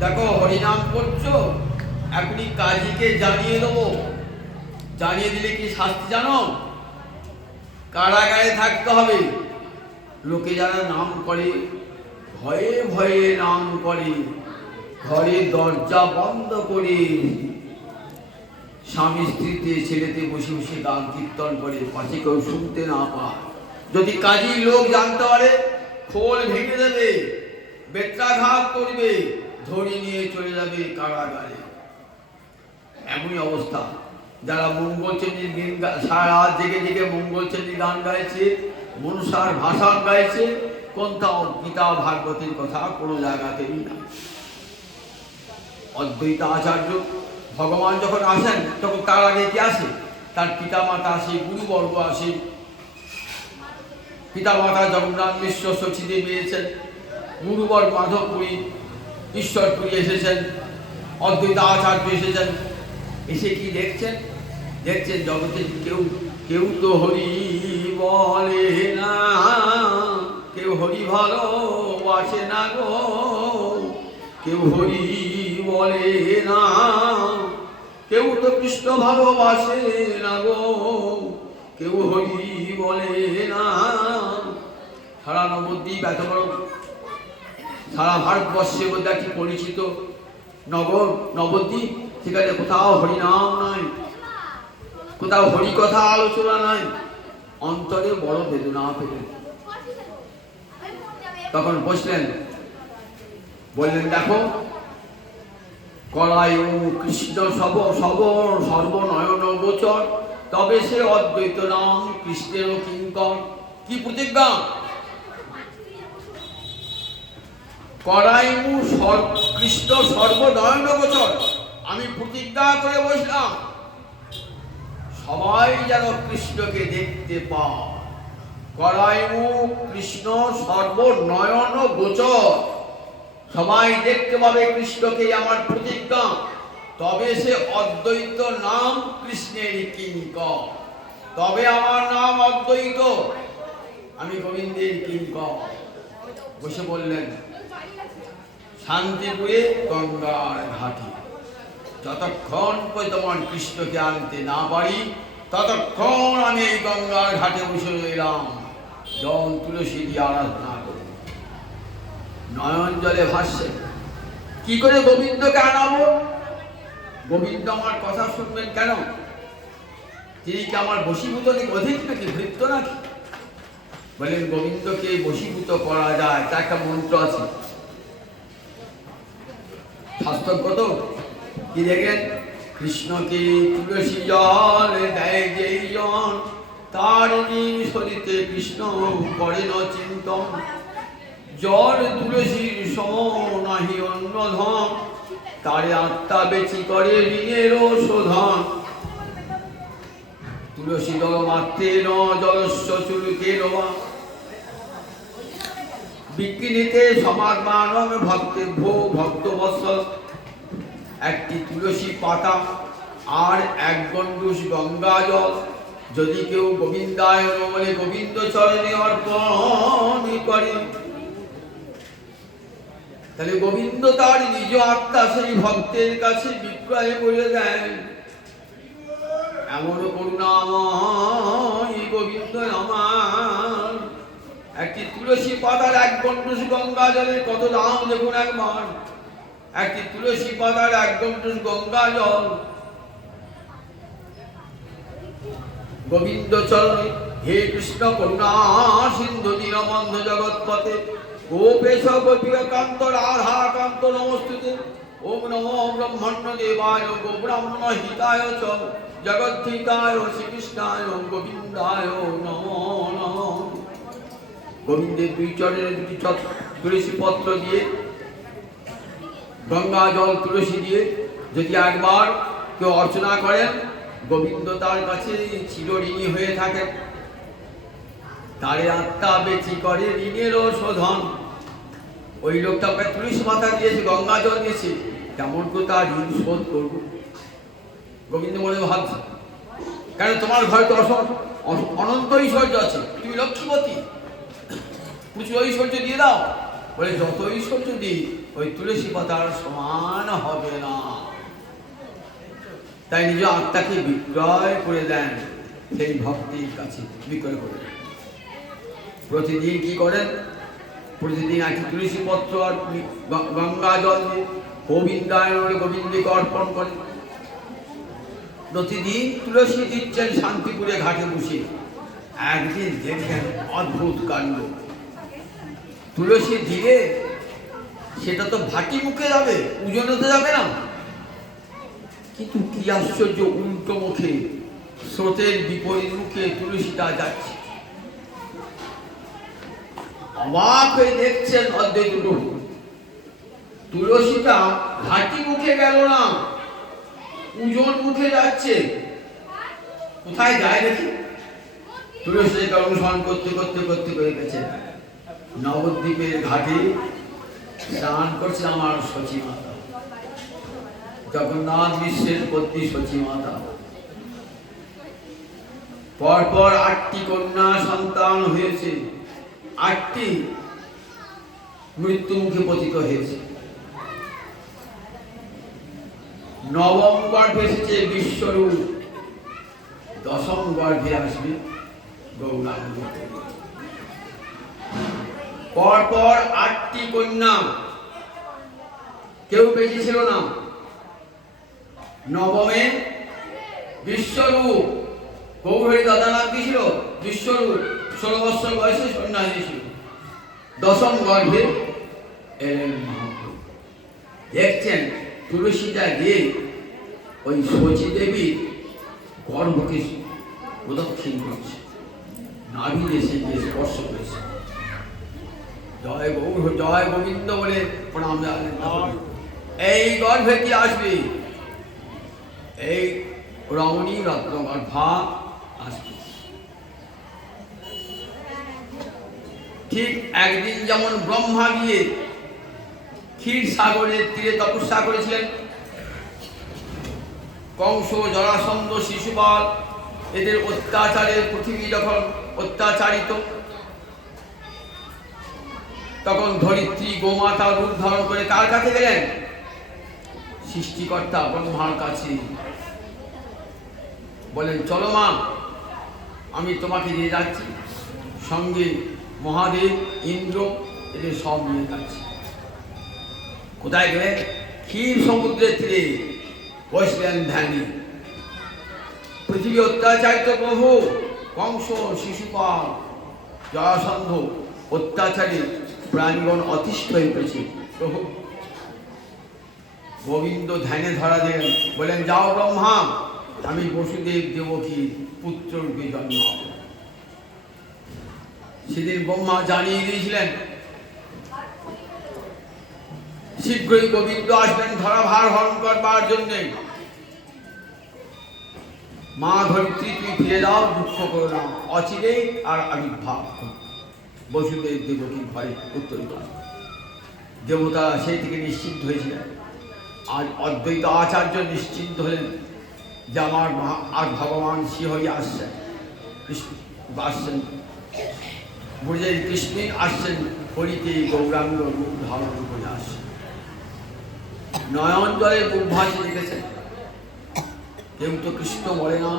দেখো হরিনাম করছো, এখনই কাজীকে জানিয়ে দেবো, জানিয়ে দিলে কি শাস্তি জানো? কারাগারে থাকতে হবে। লোকে যারা নাম করে, ভয়ে ভয়ে নাম করে, ঘরে দরজা বন্ধ করে, স্বামী স্ত্রীতে ছেলেতে বসে বসে গান কীর্তন করে, পাশে কেউ শুনতে না পায়। যদি কাজী লোক জানতে পারে, খোল ভেঙে দেবে, বেত্রাঘাত করবে, ধরে নিয়ে চলে যাবে কারাগারে। এমনই অবস্থা। যারা মঙ্গলচণ্ডীর গান, সারা রাত জেগে জেগে মঙ্গলচণ্ডীর গান গাইছে, মনসার ভাষণ গাইছে, কোনটাও গীতা ভাগবতের কথা কোনো জায়গাতেই না। অদ্বৈত আচার্য ভগবান যখন আসেন, তখন তার আগে কি আসে? তার পিতা মাতা আসে, গুরুবর্গ আসে। পিতা মাতা জগন্নাথ মিশ্র শচীদেব এসেছেন, গুরুবর মাধবপুরী ঈশ্বরপুরী এসেছেন, অদ্বৈত আচার্য এসেছেন। এসে কি দেখছেন? দেখছেন জগতে কেউ কেউ তো হরি বলে না, কেউ হরি ভালোবাসে না গো, কেউ হরি বলে না, কেউ তো কৃষ্ণ ভালোবাসে না গো, কেউ হরি বলে না। সারা নবদ্বীপ এত বড়, সারা ভারতবর্ষের মধ্যে একটি পরিচিত নগর নবদ্বীপ, সেখানে কোথাও হরিনাম নাই, কোথাও হরি কথা আলোচনা নাই। অন্তরে বড় বেদনা পেলেন। তখন বসলেন, বললেন দেখো, করায় কৃষ্ণ সর্বনয়ন গোচর, তবে সে অদ্বৈত নাম কৃষ্ণের কিঙ্কর। কি প্রতিজ্ঞা? করাইমু কৃষ্ণ সর্বনয়ন গোচর। আমি প্রতিজ্ঞা করে বসলাম, সবাই যেন কৃষ্ণকে দেখতে পায়। করাইমু কৃষ্ণ সর্বনয়ন গোচর, সবাই দেখতে পাবে কৃষ্ণকে, আমার প্রতিজ্ঞা। তবে সে অদ্বৈত নাম কৃষ্ণের কিঙ্কর, তবে আমার নাম অদ্বৈত, আমি গোবিন্দের কিঙ্কর। বসে বললেন, শান্তিপুরে গঙ্গার ঘাটে যতক্ষণ তোমার কৃষ্ণকে আনতে না পারি, ততক্ষণ আমি এই গঙ্গার ঘাটে বসে রইলাম, জল তুলসী দিয়ে আরাধনা করি। নয়ন জলে ভাসছে, কি করে গোবিন্দকে আনাবো? গোবিন্দ আমার কথা শুনবেন কেন? তিনি কি আমার বশীভূত নাকি, অধিক নাকি, ভৃত্য নাকি? বলেন গোবিন্দকে বশীভূত করা যায়, তা একটা মন্ত্র আছে শাস্ত্রগত। কি দেখলেন? কৃষ্ণকে তুলসী জল দেয় যেই জন, তার শরীরে কৃষ্ণ করে ন চিন্তন। জল তুলসীর সম নাহি অন্য ধন, তারে আত্মা বেচি করে ঋণের শোধন। তুলসী দল মাত্রে ন জলস্ব চুলকে নোয়া, বিক্রিতে সমাজ মানব ভক্তের ভক্ত বৎসল। একটি তুলসী পাতা আর এক গণ্ডূষ গঙ্গা জল, যদি কেউ গোবিন্দায় বলে গোবিন্দ চরণে অর্পণ করে, তাহলে গোবিন্দ তার নিজ আত্মা সেই ভক্তের কাছে বিক্রয় করে দেন। এমন করুণাময় গোবিন্দ আমার। একটি তুলসী পাতার এক গণ্ডূষ গঙ্গা জলের কত দাম দেখুন একবার। একটি তুলসী পাতার এক গণ্ডূষ গঙ্গা জল গোবিন্দ চরণে হে কৃষ্ণ করুণা সিন্ধু দীনবন্ধু জগৎপতে গোপেশ গোপীকান্ত রাধাকান্ত নমস্তুতে। ওম নমো ব্রহ্মণ্য দেবায় গো ব্রাহ্মণ হিতায় চ জগদ্ধিতায় শ্রীকৃষ্ণায় গোবিন্দায় নমো নমঃ। গোবিন্দের দুই চরণে দুটি তুলসী পত্র দিয়ে, গঙ্গা জল তুলসী দিয়ে যদি একবার কেউ অর্চনা করেন, গোবিন্দ তার কাছে চিরঋণী হয়ে থাকেন। তারে আত্মা বেচি করে ঋণেরও শোধন। ওই লোকটা আপনার তুলসী পাতা দিয়েছে, গঙ্গা জল দিয়েছে, কেমন করে তার ঋণ শোধ করবো? গোবিন্দ মনে ভাবছে, কেন তোমার ঘরে তো অনন্ত ঐশ্বর্য আছে, তুমি লক্ষ্মীপতি, কিছু ঐশ্বর্য দিয়ে দাও। বলে যত ঐশ্বর্য দিই ওই তুলসী পাতার সমান হবে না। তাই নিজ আত্মাকে বিক্রয় করে দেন সেই ভক্তির কাছে, বিক্রয় করে দেন। প্রতিদিন কি করেন? প্রতিদিন একটি তুলসী পত্র আর গঙ্গা জল দিয়ে গোবিন্দায় গোবিন্দকে অর্পণ করেন। প্রতিদিন তুলসী দিচ্ছেন শান্তিপুরে ঘাটে বসে। একদিন দেখেন অদ্ভুত কাণ্ড। তুলসী দিলে সেটা তো ভাটি মুখে যাবে, উজনতে যাবে না, কিন্তু কি আশ্চর্য, উল্টো মুখে স্রোতের বিপরীত মুখে তুলসীটা যাচ্ছে। অবাক হয়ে দেখছেন অদ্বৈত প্রভু, তুলসীটা ঘাটি মুখে গেল না, উজন মুখে যাচ্ছে। কোথায় যায় দেখি? তুলসীকে অনুসরণ করতে করতে করতে করে গেছে নবদ্বীপের ঘাটে স্নান করছে আমার সচী মাতা, জগন্নাথ বিশ্বের পত্নী সচী মাতা। পরপর 8টি কন্যা সন্তান হয়েছে, 8টি মৃত্যু মুখে পতিত হয়েছে। নবম গর্ভে এসেছে বিশ্বরূপ, দশম গর্ভে আসবে গৌরাঙ্গ। পরপর 8টি কন্যা, কেউ বেঁচে ছিল না। নবমে বিশ্বরূপ, গৌরহরি দাদা নাম কি ছিল? বিশ্বরূপ, 16 বছর বয়সে সন্ন্যাস হয়েছিল। দশম গর্ভে এলেন মহাপ্রভু। দেখছেন তুলসীটা গিয়ে ওই শচী দেবীর গর্ভকে প্রদক্ষিণ করছে, নাভি এসে গিয়ে স্পর্শ করেছে। জয় গৌর জয় গোবিন্দ বলে প্রণাম জানালেন। এই গর্ভে কি আসবে? এই রমণী রত্নগর্ভা আসবে। ঠিক একদিন যেমন ব্রহ্মা গিয়ে ক্ষীর সাগরের তীরে তপস্যা করেছিলেন, কংস, জরাসন্ধ, শিশুপাল এদের অত্যাচারে পৃথিবী যখন অত্যাচারিত, তখন ধরিত্রী গোমাতা রূপ ধারণ করে কার কাছে গেলেন? সৃষ্টিকর্তা ব্রহ্মার কাছে। বলেন চলো মা, আমি তোমাকে নিয়ে যাচ্ছি, সঙ্গে মহাদেব, ইন্দ্র এদের সব নিয়ে যাচ্ছি। কোথায় গেলেন? ক্ষীর সমুদ্রের তীরে বসলেন ধ্যানে। পৃথিবী অত্যাচারিত প্রভু, কংস, শিশুপাল, জরাসন্ধ অত্যাচারী প্রাণীগণ অতিষ্ঠ হয়ে পড়েছে। প্রভু গোবিন্দ ধ্যানে ধরা দিলেন, বলেন যাও ব্রহ্মা, আমি বসুদেব দেবকীর পুত্ররূপে জন্মাব। সেদিন ব্রহ্মা জানিয়ে দিয়েছিলেন শীঘ্রই গোবিন্দ আসবেন ধরাভার হরণ করবার জন্যে। মা ধরিত্রী তুমি ফিরে দাও, দুঃখ করো না, অচিরেই আর আবির্ভাব বসুদেব দেবকীর ঘরে উত্তরিত। দেবতা সেই থেকে নিশ্চিন্ত হয়েছিলেন। আজ অদ্বৈত আচার্য নিশ্চিন্ত হলেন যে আমার আর ভগবান শ্রীহরি আসছেন, আসছেন বুঝেন কৃষ্ণই আসছেন, হরিতে গৌরাঙ্গ রূপ ধারণ করে আসছেন। নয়ন জলে মুখ ভাসে দেখেছেন। কেউ তো কৃষ্ণ বলে না,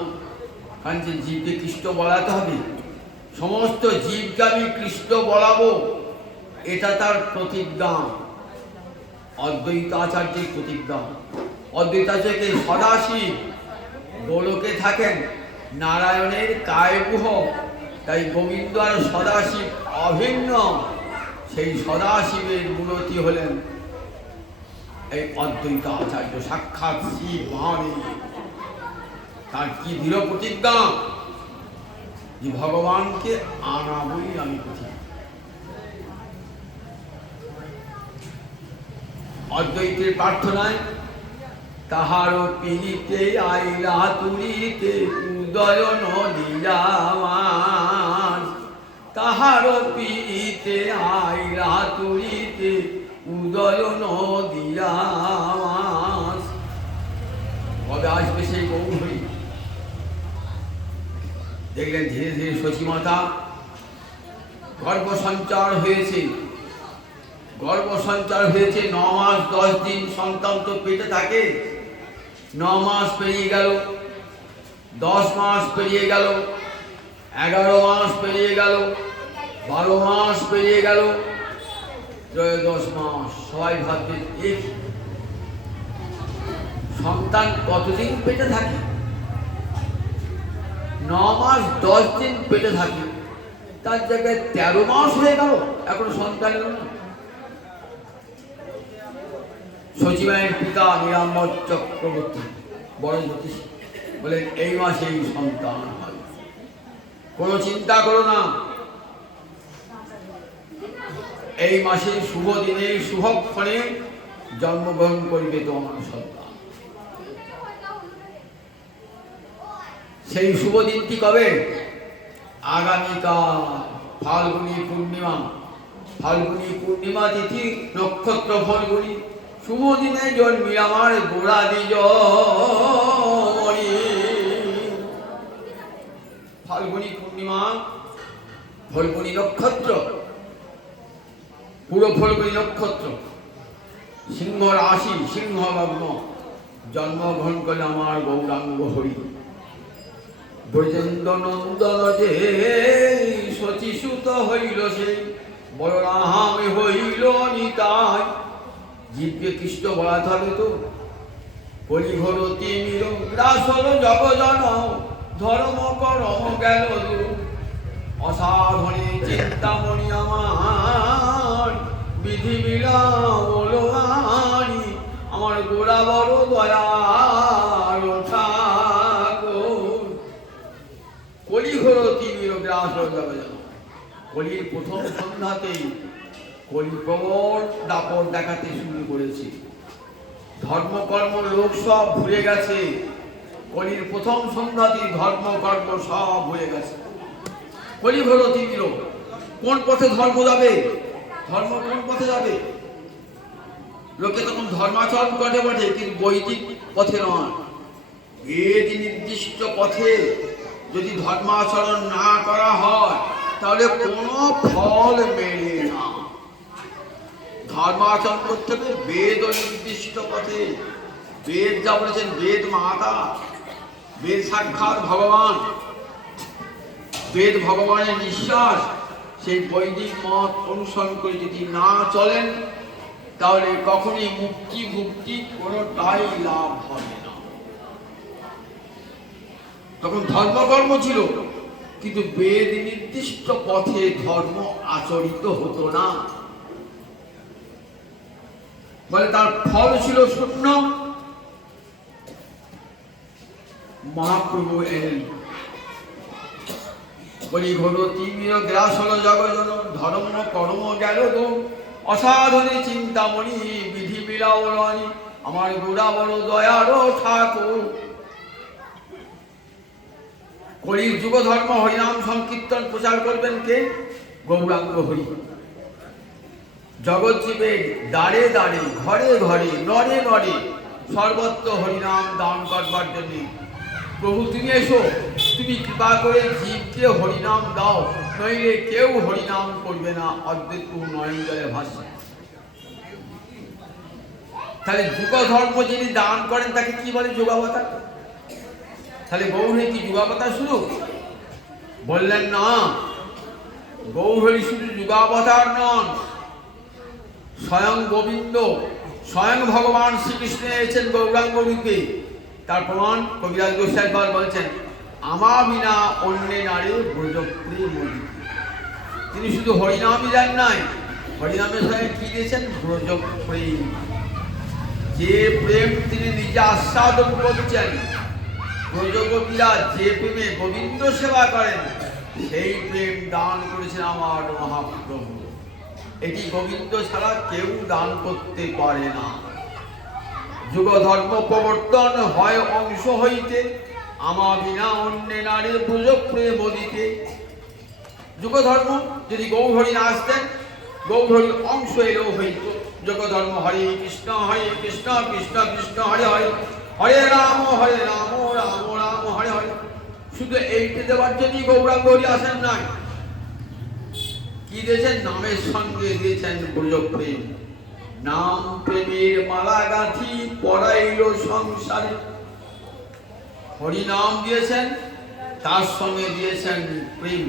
কারণ যে জীবকে কৃষ্ণ বলাতে হবে, সমস্ত জীবকে আমি কৃষ্ণ বলাবো, এটা তার প্রতিজ্ঞা, অদ্বৈতাচার্যের প্রতিজ্ঞা। অদ্বৈতাচার্যকে সদাশিব গোলকে থাকেন, নারায়ণের কায়গুহ তাই গোবিন্দ আর সদাশিব অভিন্ন। সেই সদাশিবের মূর্তি হলেন এই অদ্বৈত আচার্য, সাক্ষাৎ শিব মহাবীর। তার কি দৃঢ় প্রতিজ্ঞা যে ভগবানকে আনা বলি আমি বুঝি। অদ্বৈতের প্রার্থনায় তাহার পীড়িতে আইলা তুলিতে উদয় নদীরামার, তাহার পীড়িতে আইলা তুলিতে উদয় নদীরামার। কবে আসবে সেই গৌরী? দেখলেন ধীরে ধীরে শচীমাতা গর্ভ সঞ্চার হয়েছে। গর্ভ সঞ্চার হয়েছে 9 মাস 10 দিন। সন্তান তো পেটে থাকে। 9 মাস পেরিয়ে গেল, 10 মাস পেরিয়ে গেল, 11 মাস পেরিয়ে গেল, 12 মাস পেরিয়ে গেল, 13 মাস। সবাই ভাবছে এই সন্তান কতদিন পেটে থাকে? 9 মাস 10 দিন পেটে থাকে, তার জায়গায় 13 মাস হয়ে গেল, এখন সন্তান এলো না। শচীমায়ের পিতা নিরাম্বর চক্রবর্তী বড় জ্যোতিষ বলেন এই মাসেই সন্তান হয়, কোনো চিন্তা করো না, এই মাসে শুভ দিনে শুভক্ষণে জন্মগ্রহণ করবে তোমার সন্তান। সেই শুভ দিনটি কবে? আগামীকাল ফাল্গুনী পূর্ণিমা। ফাল্গুনী পূর্ণিমা তিথি, নক্ষত্র ফাল্গুনী। শুভ দিনে জন্মি আমার গোড়া দ্বিজ। ফাল্গুনী পূর্ণিমা, ফাল্গুনী নক্ষত্র, পুরো ফাল্গুনী নক্ষত্র, সিংহ রাশি, সিংহ লগ্ন, জন্মগ্রহণ করলে আমার গৌরাঙ্গ হরি। ব্রজেন্দ্র নন্দন যে শচীসুত হইল, সেই বলরাম হইল নিতাই। জীবকে কৃষ্ণ বলাতে হবে তো। কলিঘোর তিমির গ্রাসল জগজন, ধর্ম করম গেল অসাধনে চিন্তামণি আমার। বিধি বিলা বলবানি আমার গোড়া বড় দয়াল ঠাকুর। কলিঘোর তিমির গ্রাসল জগজন। কলির প্রথম সন্ধ্যাতেই কলি প্রবল দাপট দেখাতে শুরু করেছে। ধর্মকর্ম লোক সব ভুলে গেছে। কলির প্রথম সন্ধ্যাতেই ধর্মকর্ম সব ভুলে গেছে। কলি হলো তিমির। কোন পথে ধর্ম যাবে? ধর্ম কোন পথে যাবে? লোকে তখন ধর্মাচরণ করে বটে, কিন্তু বৈদিক পথে নয়। বেদ নির্দিষ্ট পথে যদি ধর্মাচরণ না করা হয় তাহলে কোনো ফল মেলে না। ধর্মাচরণ করতে হবে বেদ নির্দিষ্ট পথে। বেদ যা বলেছেন, বেদ মাতা, বেদ সাক্ষাৎ ভগবান, বেদ ভগবানের নিঃশ্বাস। সেই বৈদিক মত অনুসরণ করে যদি না চলেন তাহলে কখনই মুক্তি মুক্তি কোনোটাই লাভ হবে না। তখন ধর্মকর্ম ছিল, কিন্তু বেদ নির্দিষ্ট পথে ধর্ম আচরিত হতো না। বলে তার ফল ছিল শূন্য। মহাপ্রভু এলেন। বলি ঘোর তিমির গ্রাস হল জগজন, ধর্ম কর্ম গেল গো অসাধনে চিন্তামণি। বিধি বিলাবরণী আমার গোড়া বড় দয়ার ঠাকুর। কলির যুগ ধর্ম হরিনাম সংকীর্তন প্রচার করবেন কে? গৌরাঙ্গ হরি। জগৎ জীবের দাঁড়ে দাঁড়ে, ঘরে ঘরে, নরে নরে সর্বত্র হরিনাম দান করবার জন্য। প্রভু তুমি এসো, তুমি কৃপা করে জীবকে হরিনাম দাও, নইলে কেউ হরিনাম করবে না। অদ্বৈত নয়ন জলে ভাসছে। তাহলে যুগ ধর্ম যিনি দান করেন তাকে কি বলে? যুগাবতার। তাহলে গৌরী কি যুগাবতার শুরু? বললেন না, গৌরী শুধু যুগাবতার নন, স্বয়ং গোবিন্দ, স্বয়ং ভগবান শ্রীকৃষ্ণ এসেছেন গৌরাঙ্গ রূপে। তার প্রমাণ কবিরাজ গোস্বামী বলছেন, আমা বিনা অন্যে নারী ব্রজপ্রেম মোদিতে। তিনি শুধু হরিনামই দেন নাই, হরিনামের সঙ্গে কি দিয়েছেন? ব্রজপ্রেম। যে প্রেম তিনি নিজে আস্বাদন করছেন, ব্রজগোপীরা যে প্রেমে গোবিন্দ সেবা করেন, সেই প্রেম দান করেছেন আমার মহাপ্রভু। এটি গোবিন্দ ছাড়া কেউ দান করতে পারে না। যুগ ধর্ম প্রবর্তন হয় অংশ হইতে, আমা বিনা অন্যে নারী ব্রজপ্রেম মোদিতে। যুগ ধর্ম যদি গৌরহরি না আসতেন, গৌরহরির অংশ এলেও হইত। যুগ ধর্ম হরে কৃষ্ণ কৃষ্ণ কৃষ্ণ হরে হরে, হরে রাম রাম রাম হরে হরে। শুধু এইটা দেওয়ার জন্যই গৌরাঙ্গ হরি আসেন নাই। কি দিয়েছেন? নামের সঙ্গে দিয়েছেন ব্রজপ্রেম। নাম প্রেমের মালা গাঁথি পড়াইল সংসারে। হরিনাম দিয়েছেন, তার সঙ্গে দিয়েছেন প্রেম,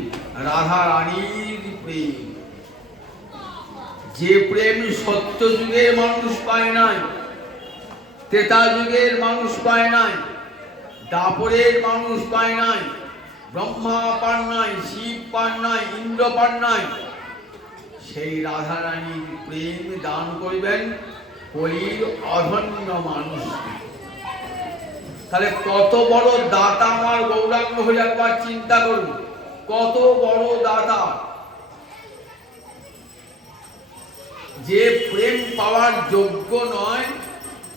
রাধা রানীর প্রেম। যে প্রেম সত্য যুগের মানুষ পায় নাই, ত্রেতা যুগের মানুষ পায় নাই, দাপরের মানুষ পায় নাই, ব্রহ্মা পান নাই, শিব পান নাই, ইন্দ্র পান নাই, সেই রাধা রানীর প্রেম দান করবেন কলির অধন্য মানুষ। তাহলে কত বড় দাতা আমার গৌরাঙ্গ হরি, একবার চিন্তা করুন, কত বড় দাতা। যে প্রেম পাওয়ার যোগ্য নয়,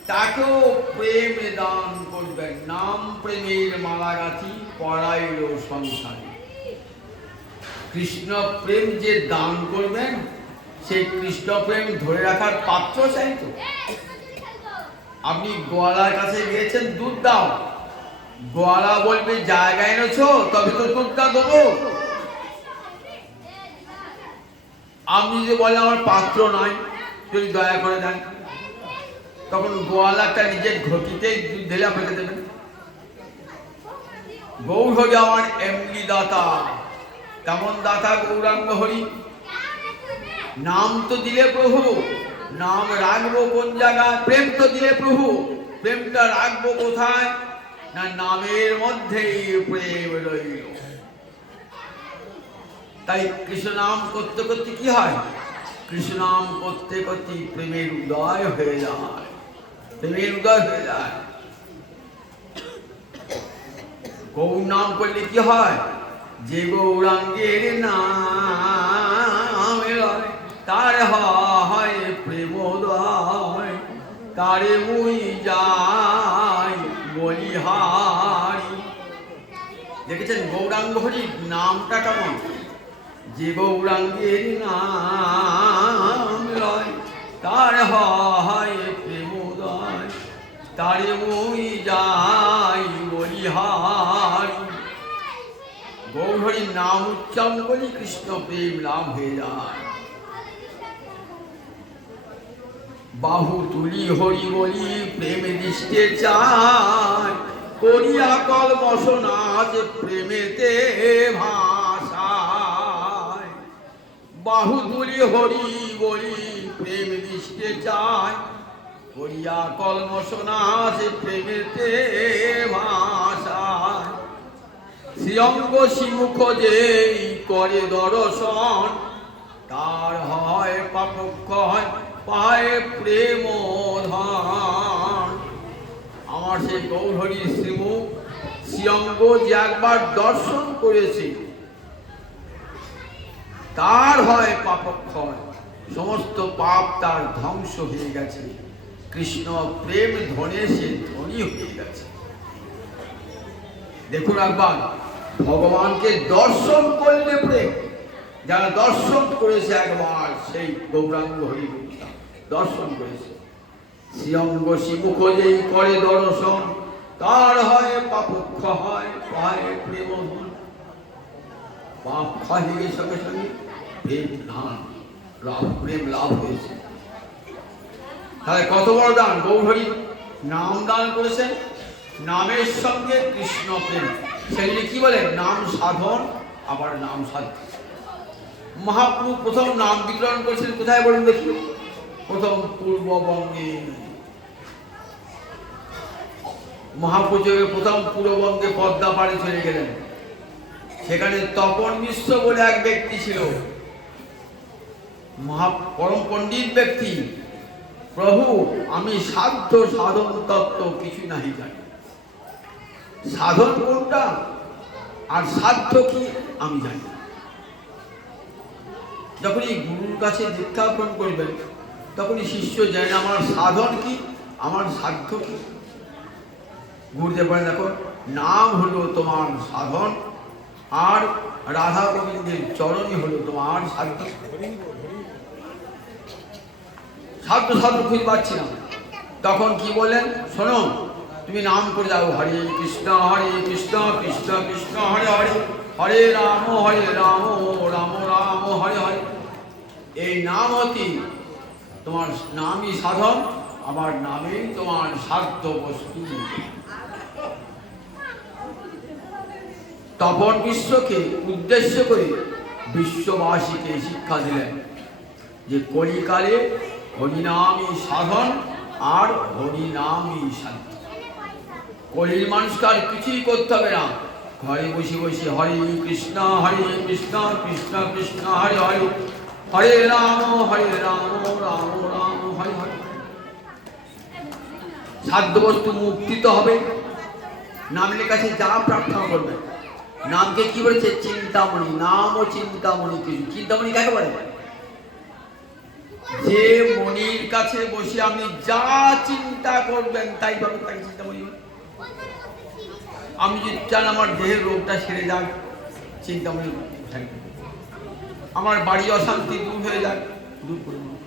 তাকেও প্রেম দান করবেন। নাম প্রেমের মালা গাঁথি পড়াইল সংসারে। কৃষ্ণ প্রেম যে দান করবেন, সেই কৃষ্ণ প্রেম ধরে রাখার পাত্র চাই তো। আপনি গোয়ালার কাছে গিয়েছেন, দুধ দাও, গোয়ালা বলবে জায়গায় এনেছো তবে তো দুধটা দেবো। আপনি যদি বলেন আমার পাত্র নাই, যদি দয়া করে দেন, তখন গোয়ালাটা নিজের ঘটিতেই দুধ ঢেলে আপনাকে দেবেন। গৌরহরি আমার এমনি দাতা। কেমন দাতা গৌরাঙ্গ হরি? নাম তো দিলে প্রভু, নাম রাখবো কোন জায়গায়? প্রেম তো দিলে প্রভু, প্রেমটা রাখবো কোথায়? না নামের মধ্যেই প্রেম রইল। তাই কৃষ্ণ নাম করতে করতে কি হয়? কৃষ্ণ নাম করতে করতে প্রেমের উদয় হয়ে যায়, প্রেমের উদয় হয়ে যায়। গৌর নাম করলে কি হয়? যে গৌরাঙ্গের নাম তার হয় প্রেমোদয়, তারে মুই যাই বলিহারি। দেখেছেন গৌরাঙ্গ হরির নামটা কেমন? যে গৌরাঙ্গের নাম লয় তার হয় প্রেমোদয়, তারে মুই যাই বলিহারি। গৌরহরির নাম উচ্চারণ করি, কৃষ্ণ প্রেম লাভ হয়ে যায়। বাহু তুলি হরি বলি প্রেম দৃষ্টে চায়, করিয়া কলমশ নাচ প্রেমেতে ভাষায়। বাহু তুলি হরি বলি প্রেম দৃষ্টে চায়, করিয়া কলমশ নাচ প্রেমেতে ভাষায়। শ্রীঅঙ্গ শিমুখ যেই করে দর্শন, তার হয় পাপক্ষয় পায় প্রেম ধন। আমার সেই গৌরহরির শ্রীমুখ শ্রীঅঙ্গ যে একবার দর্শন করেছে, তার হয় পাপক্ষয়, সমস্ত পাপ তার ধ্বংস হয়ে গেছে। কৃষ্ণ প্রেম ধনে সে ধনী হয়ে গেছে। দেখুন একবার, ভগবানকে দর্শন করলে প্রেম, যারা দর্শন করেছে একবার সেই গৌরাঙ্গ হরি দর্শন করেছে, শ্রীঅঙ্গ শিমুখ যেই করে দর্শন, তার হয় পাপক্ষ হয় পায় প্রেম ধন। পাপ ক্ষয় হয়ে সঙ্গে সঙ্গে প্রেম দান লাভ, প্রেম লাভ হয়েছে। তাহলে কত বড় দান! গৌরহরি নাম দান করেছেন, নামের সঙ্গে কৃষ্ণ প্রেম। সেগুলি কি বলে? নাম সাধন, আবার নাম সাধ্য। মহাপ্রভু প্রথম নাম বিতরণ করেছেন কোথায় বলুন দেখি? প্রথম পূর্ববঙ্গে। মহাপ্রযোগের প্রথম পূর্ববঙ্গে পদ্মা পাড়ে চলে গেলেন। সেখানে তপন মিশ্র বলে এক ব্যক্তি ছিল, পরম পণ্ডিত ব্যক্তি। প্রভু, আমি সাধ্য সাধন তত্ত্ব কিছু নাহি জানি। সাধন কোনটা আর সাধ্য কি আমি জানি। যখনই গুরুর কাছে দীক্ষা গ্রহণ করবেন তখনই শিষ্য জানে আমার সাধন কি, আমার সাধ্য কি। গুরুদেব বলেন, দেখো, নাম হলো তোমার সাধন, আর রাধা গোবিন্দের চরণই হলো তোমার সাধ্য। সাধ্য সাধ্য খুঁজে পাচ্ছি না। তখন কি বলেন শোনো, তুমি নাম করে যাও, হরে কৃষ্ণ কৃষ্ণ কৃষ্ণ হরে হরে, হরে রাম রাম রাম হরে হরে। এই নাম অতি তোমার নামই সাধন, আমার নামেই তোমার সাধ্য বস্তু। তপন বিশ্বকে উদ্দেশ্য করে বিশ্ববাসীকে শিক্ষা দিলেন যে কলিকালে হরিনামই সাধন আর হরিনামই সাধ্য। কলির মানুষকে আর কিছুই করতে হবে না, ঘরে বসে বসে হরে কৃষ্ণ কৃষ্ণ কৃষ্ণ হরে হরে, হরে রাম রাম রাম হরে হরে। সাধ্য বস্তু মুক্তি তো হবে। নামের কাছে যা প্রার্থনা করবে, নামকে কি বলেছে? চিন্তামণি। নাম ও চিন্তামণি। কিছু চিন্তামণি কাকে বলে? যে মনির কাছে বসে আপনি যা চিন্তা করবেন তাই পাবেন, তাকে চিন্তামণি বলে। আমি যদি চান আমার দেহের রোগটা সেরে যাক, চিন্তামণি থাকবে। আমার বাড়ি অশান্তি দূর হয়ে যাক, দূর করে দেবেন।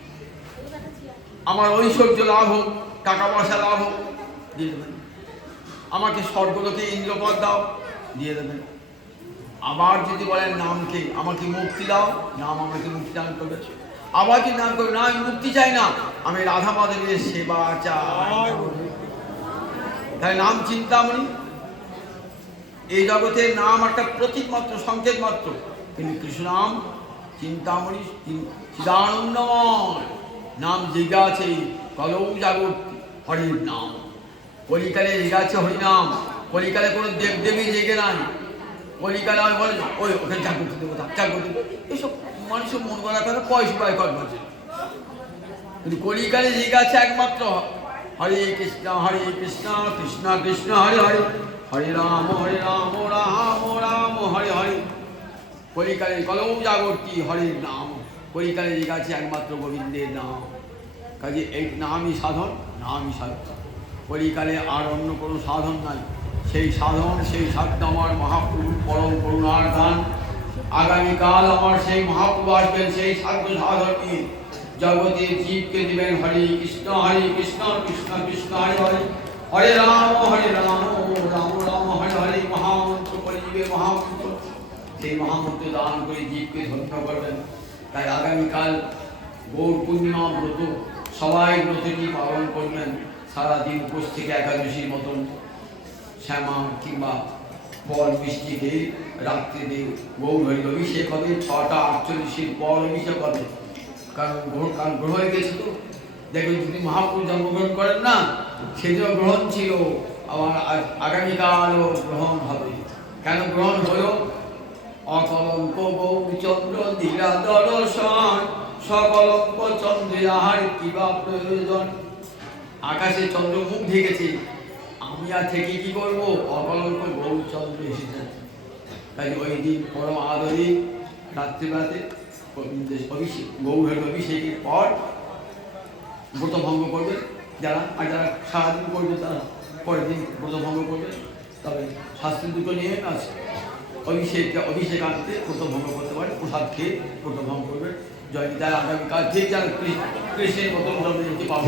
আমার ঐশ্বর্য লাভ হোক, টাকা পয়সা লাভ হোক, দিয়ে দেবেন। আমাকে স্বর্গলোকে ইন্দ্রপদ দাও, দিয়ে দেবেন। আবার যদি বলেন নামকে আমাকে মুক্তি দাও, নাম আমাকে মুক্তি দান করবে। আবার যদি নাম করবে না, আমি মুক্তি চাই না, আমি রাধা মাধবের সেবা চাই, তাই নাম চিন্তামণি। এই জগতে নাম একটা প্রতীক মাত্র, সংকেত মাত্র, কিন্তু কৃষ্ণ নাম চিন্তামণি, চিদানন্দময় নাম জেগে আছে কলৌ জাগত হরির নাম। কলিকালে জেগে আছে হরিনাম। কলিকালে কোনো দেবদেবী জেগে নাই। কলিকালে আমি বলে ওই ওখানে জাগ্রত দেবো, জাগ্রত দেবো, এইসব মানুষের মন গড়া কথা, পয়সা পায় করছে। কিন্তু কলিকালে জেগে আছে একমাত্র হরে কৃষ্ণ কৃষ্ণ কৃষ্ণ হরে হরে, হরে রাম রাম রাম হরে হরে। কলিকালে কলৌ জাগর্তি হরির নাম। কলিকালে জেগে আছে একমাত্র গোবিন্দের নাম। কাজে এই নামই সাধন, নামই সাধ্য। কলিকালে আর অন্য কোনো সাধন নাই। সেই সাধন, সেই সাধ্য আমার মহাপ্রভুর পরম করুণার দান। আগামীকাল আমার সেই মহাপ্রভু আসবেন সেই সাধ্য সাধন নিয়ে, জগতের জীবকে দিবেন হরে কৃষ্ণ কৃষ্ণ কৃষ্ণ হরে হরে, হরে রাম রাম রাম হরে হরে। মহামন্ত্র কলিযুগের মহামন্ত্র, সেই মহামন্ত্র দান করে জীবকে ধন্য করবেন। তাই আগামীকাল গৌর পূর্ণিমা ব্রত, সবাই ব্রতটি পালন করবেন। সারাদিন উপোস থেকে একাদশীর মতন শ্যামা কিংবা ফল মিষ্টি দিয়ে রাত্রে দিয়ে গৌর হরির অভিষেক হবে। 6টা 48 পর অভিষেক হবে, কারণ গ্রহ হয়ে গেছে। তো দেখবেন যদি মহাপ্রভু জন্মগ্রহণ করেন না, সেদিনও গ্রহণ ছিল, আবার আগামীকালও গ্রহণ হবে। কেন গ্রহণ হলো? অকলঙ্ক গৌরচন্দ্র দিলা দর্শন, সকলঙ্ক চন্দ্রে আহার কিবা প্রয়োজন। আকাশে চন্দ্র মুখ ঢেকেছে, আমি আর থেকে কি করবো? অকলঙ্ক গৌরচন্দ্র এসেছেন। তাই ওই দিন পরম আদরে রাত্রিবেলাতে অভিষেক, গৌরের অভিষেকের পর ব্রত ভঙ্গ করবে যারা, আর যারা সারাদিন করবে তারা পরের দিন ব্রত ভঙ্গ করবে। তবে শাস্ত্রী দুটো নিয়ে আছে, অভিষেক আনতে ব্রত ভঙ্গ করতে পারে, প্রসাদ খেয়ে ব্রত ভঙ্গ করবে। জয় গীতার আগামীকাল ঠিক যারা কৃষ্ণের মতন পাবো।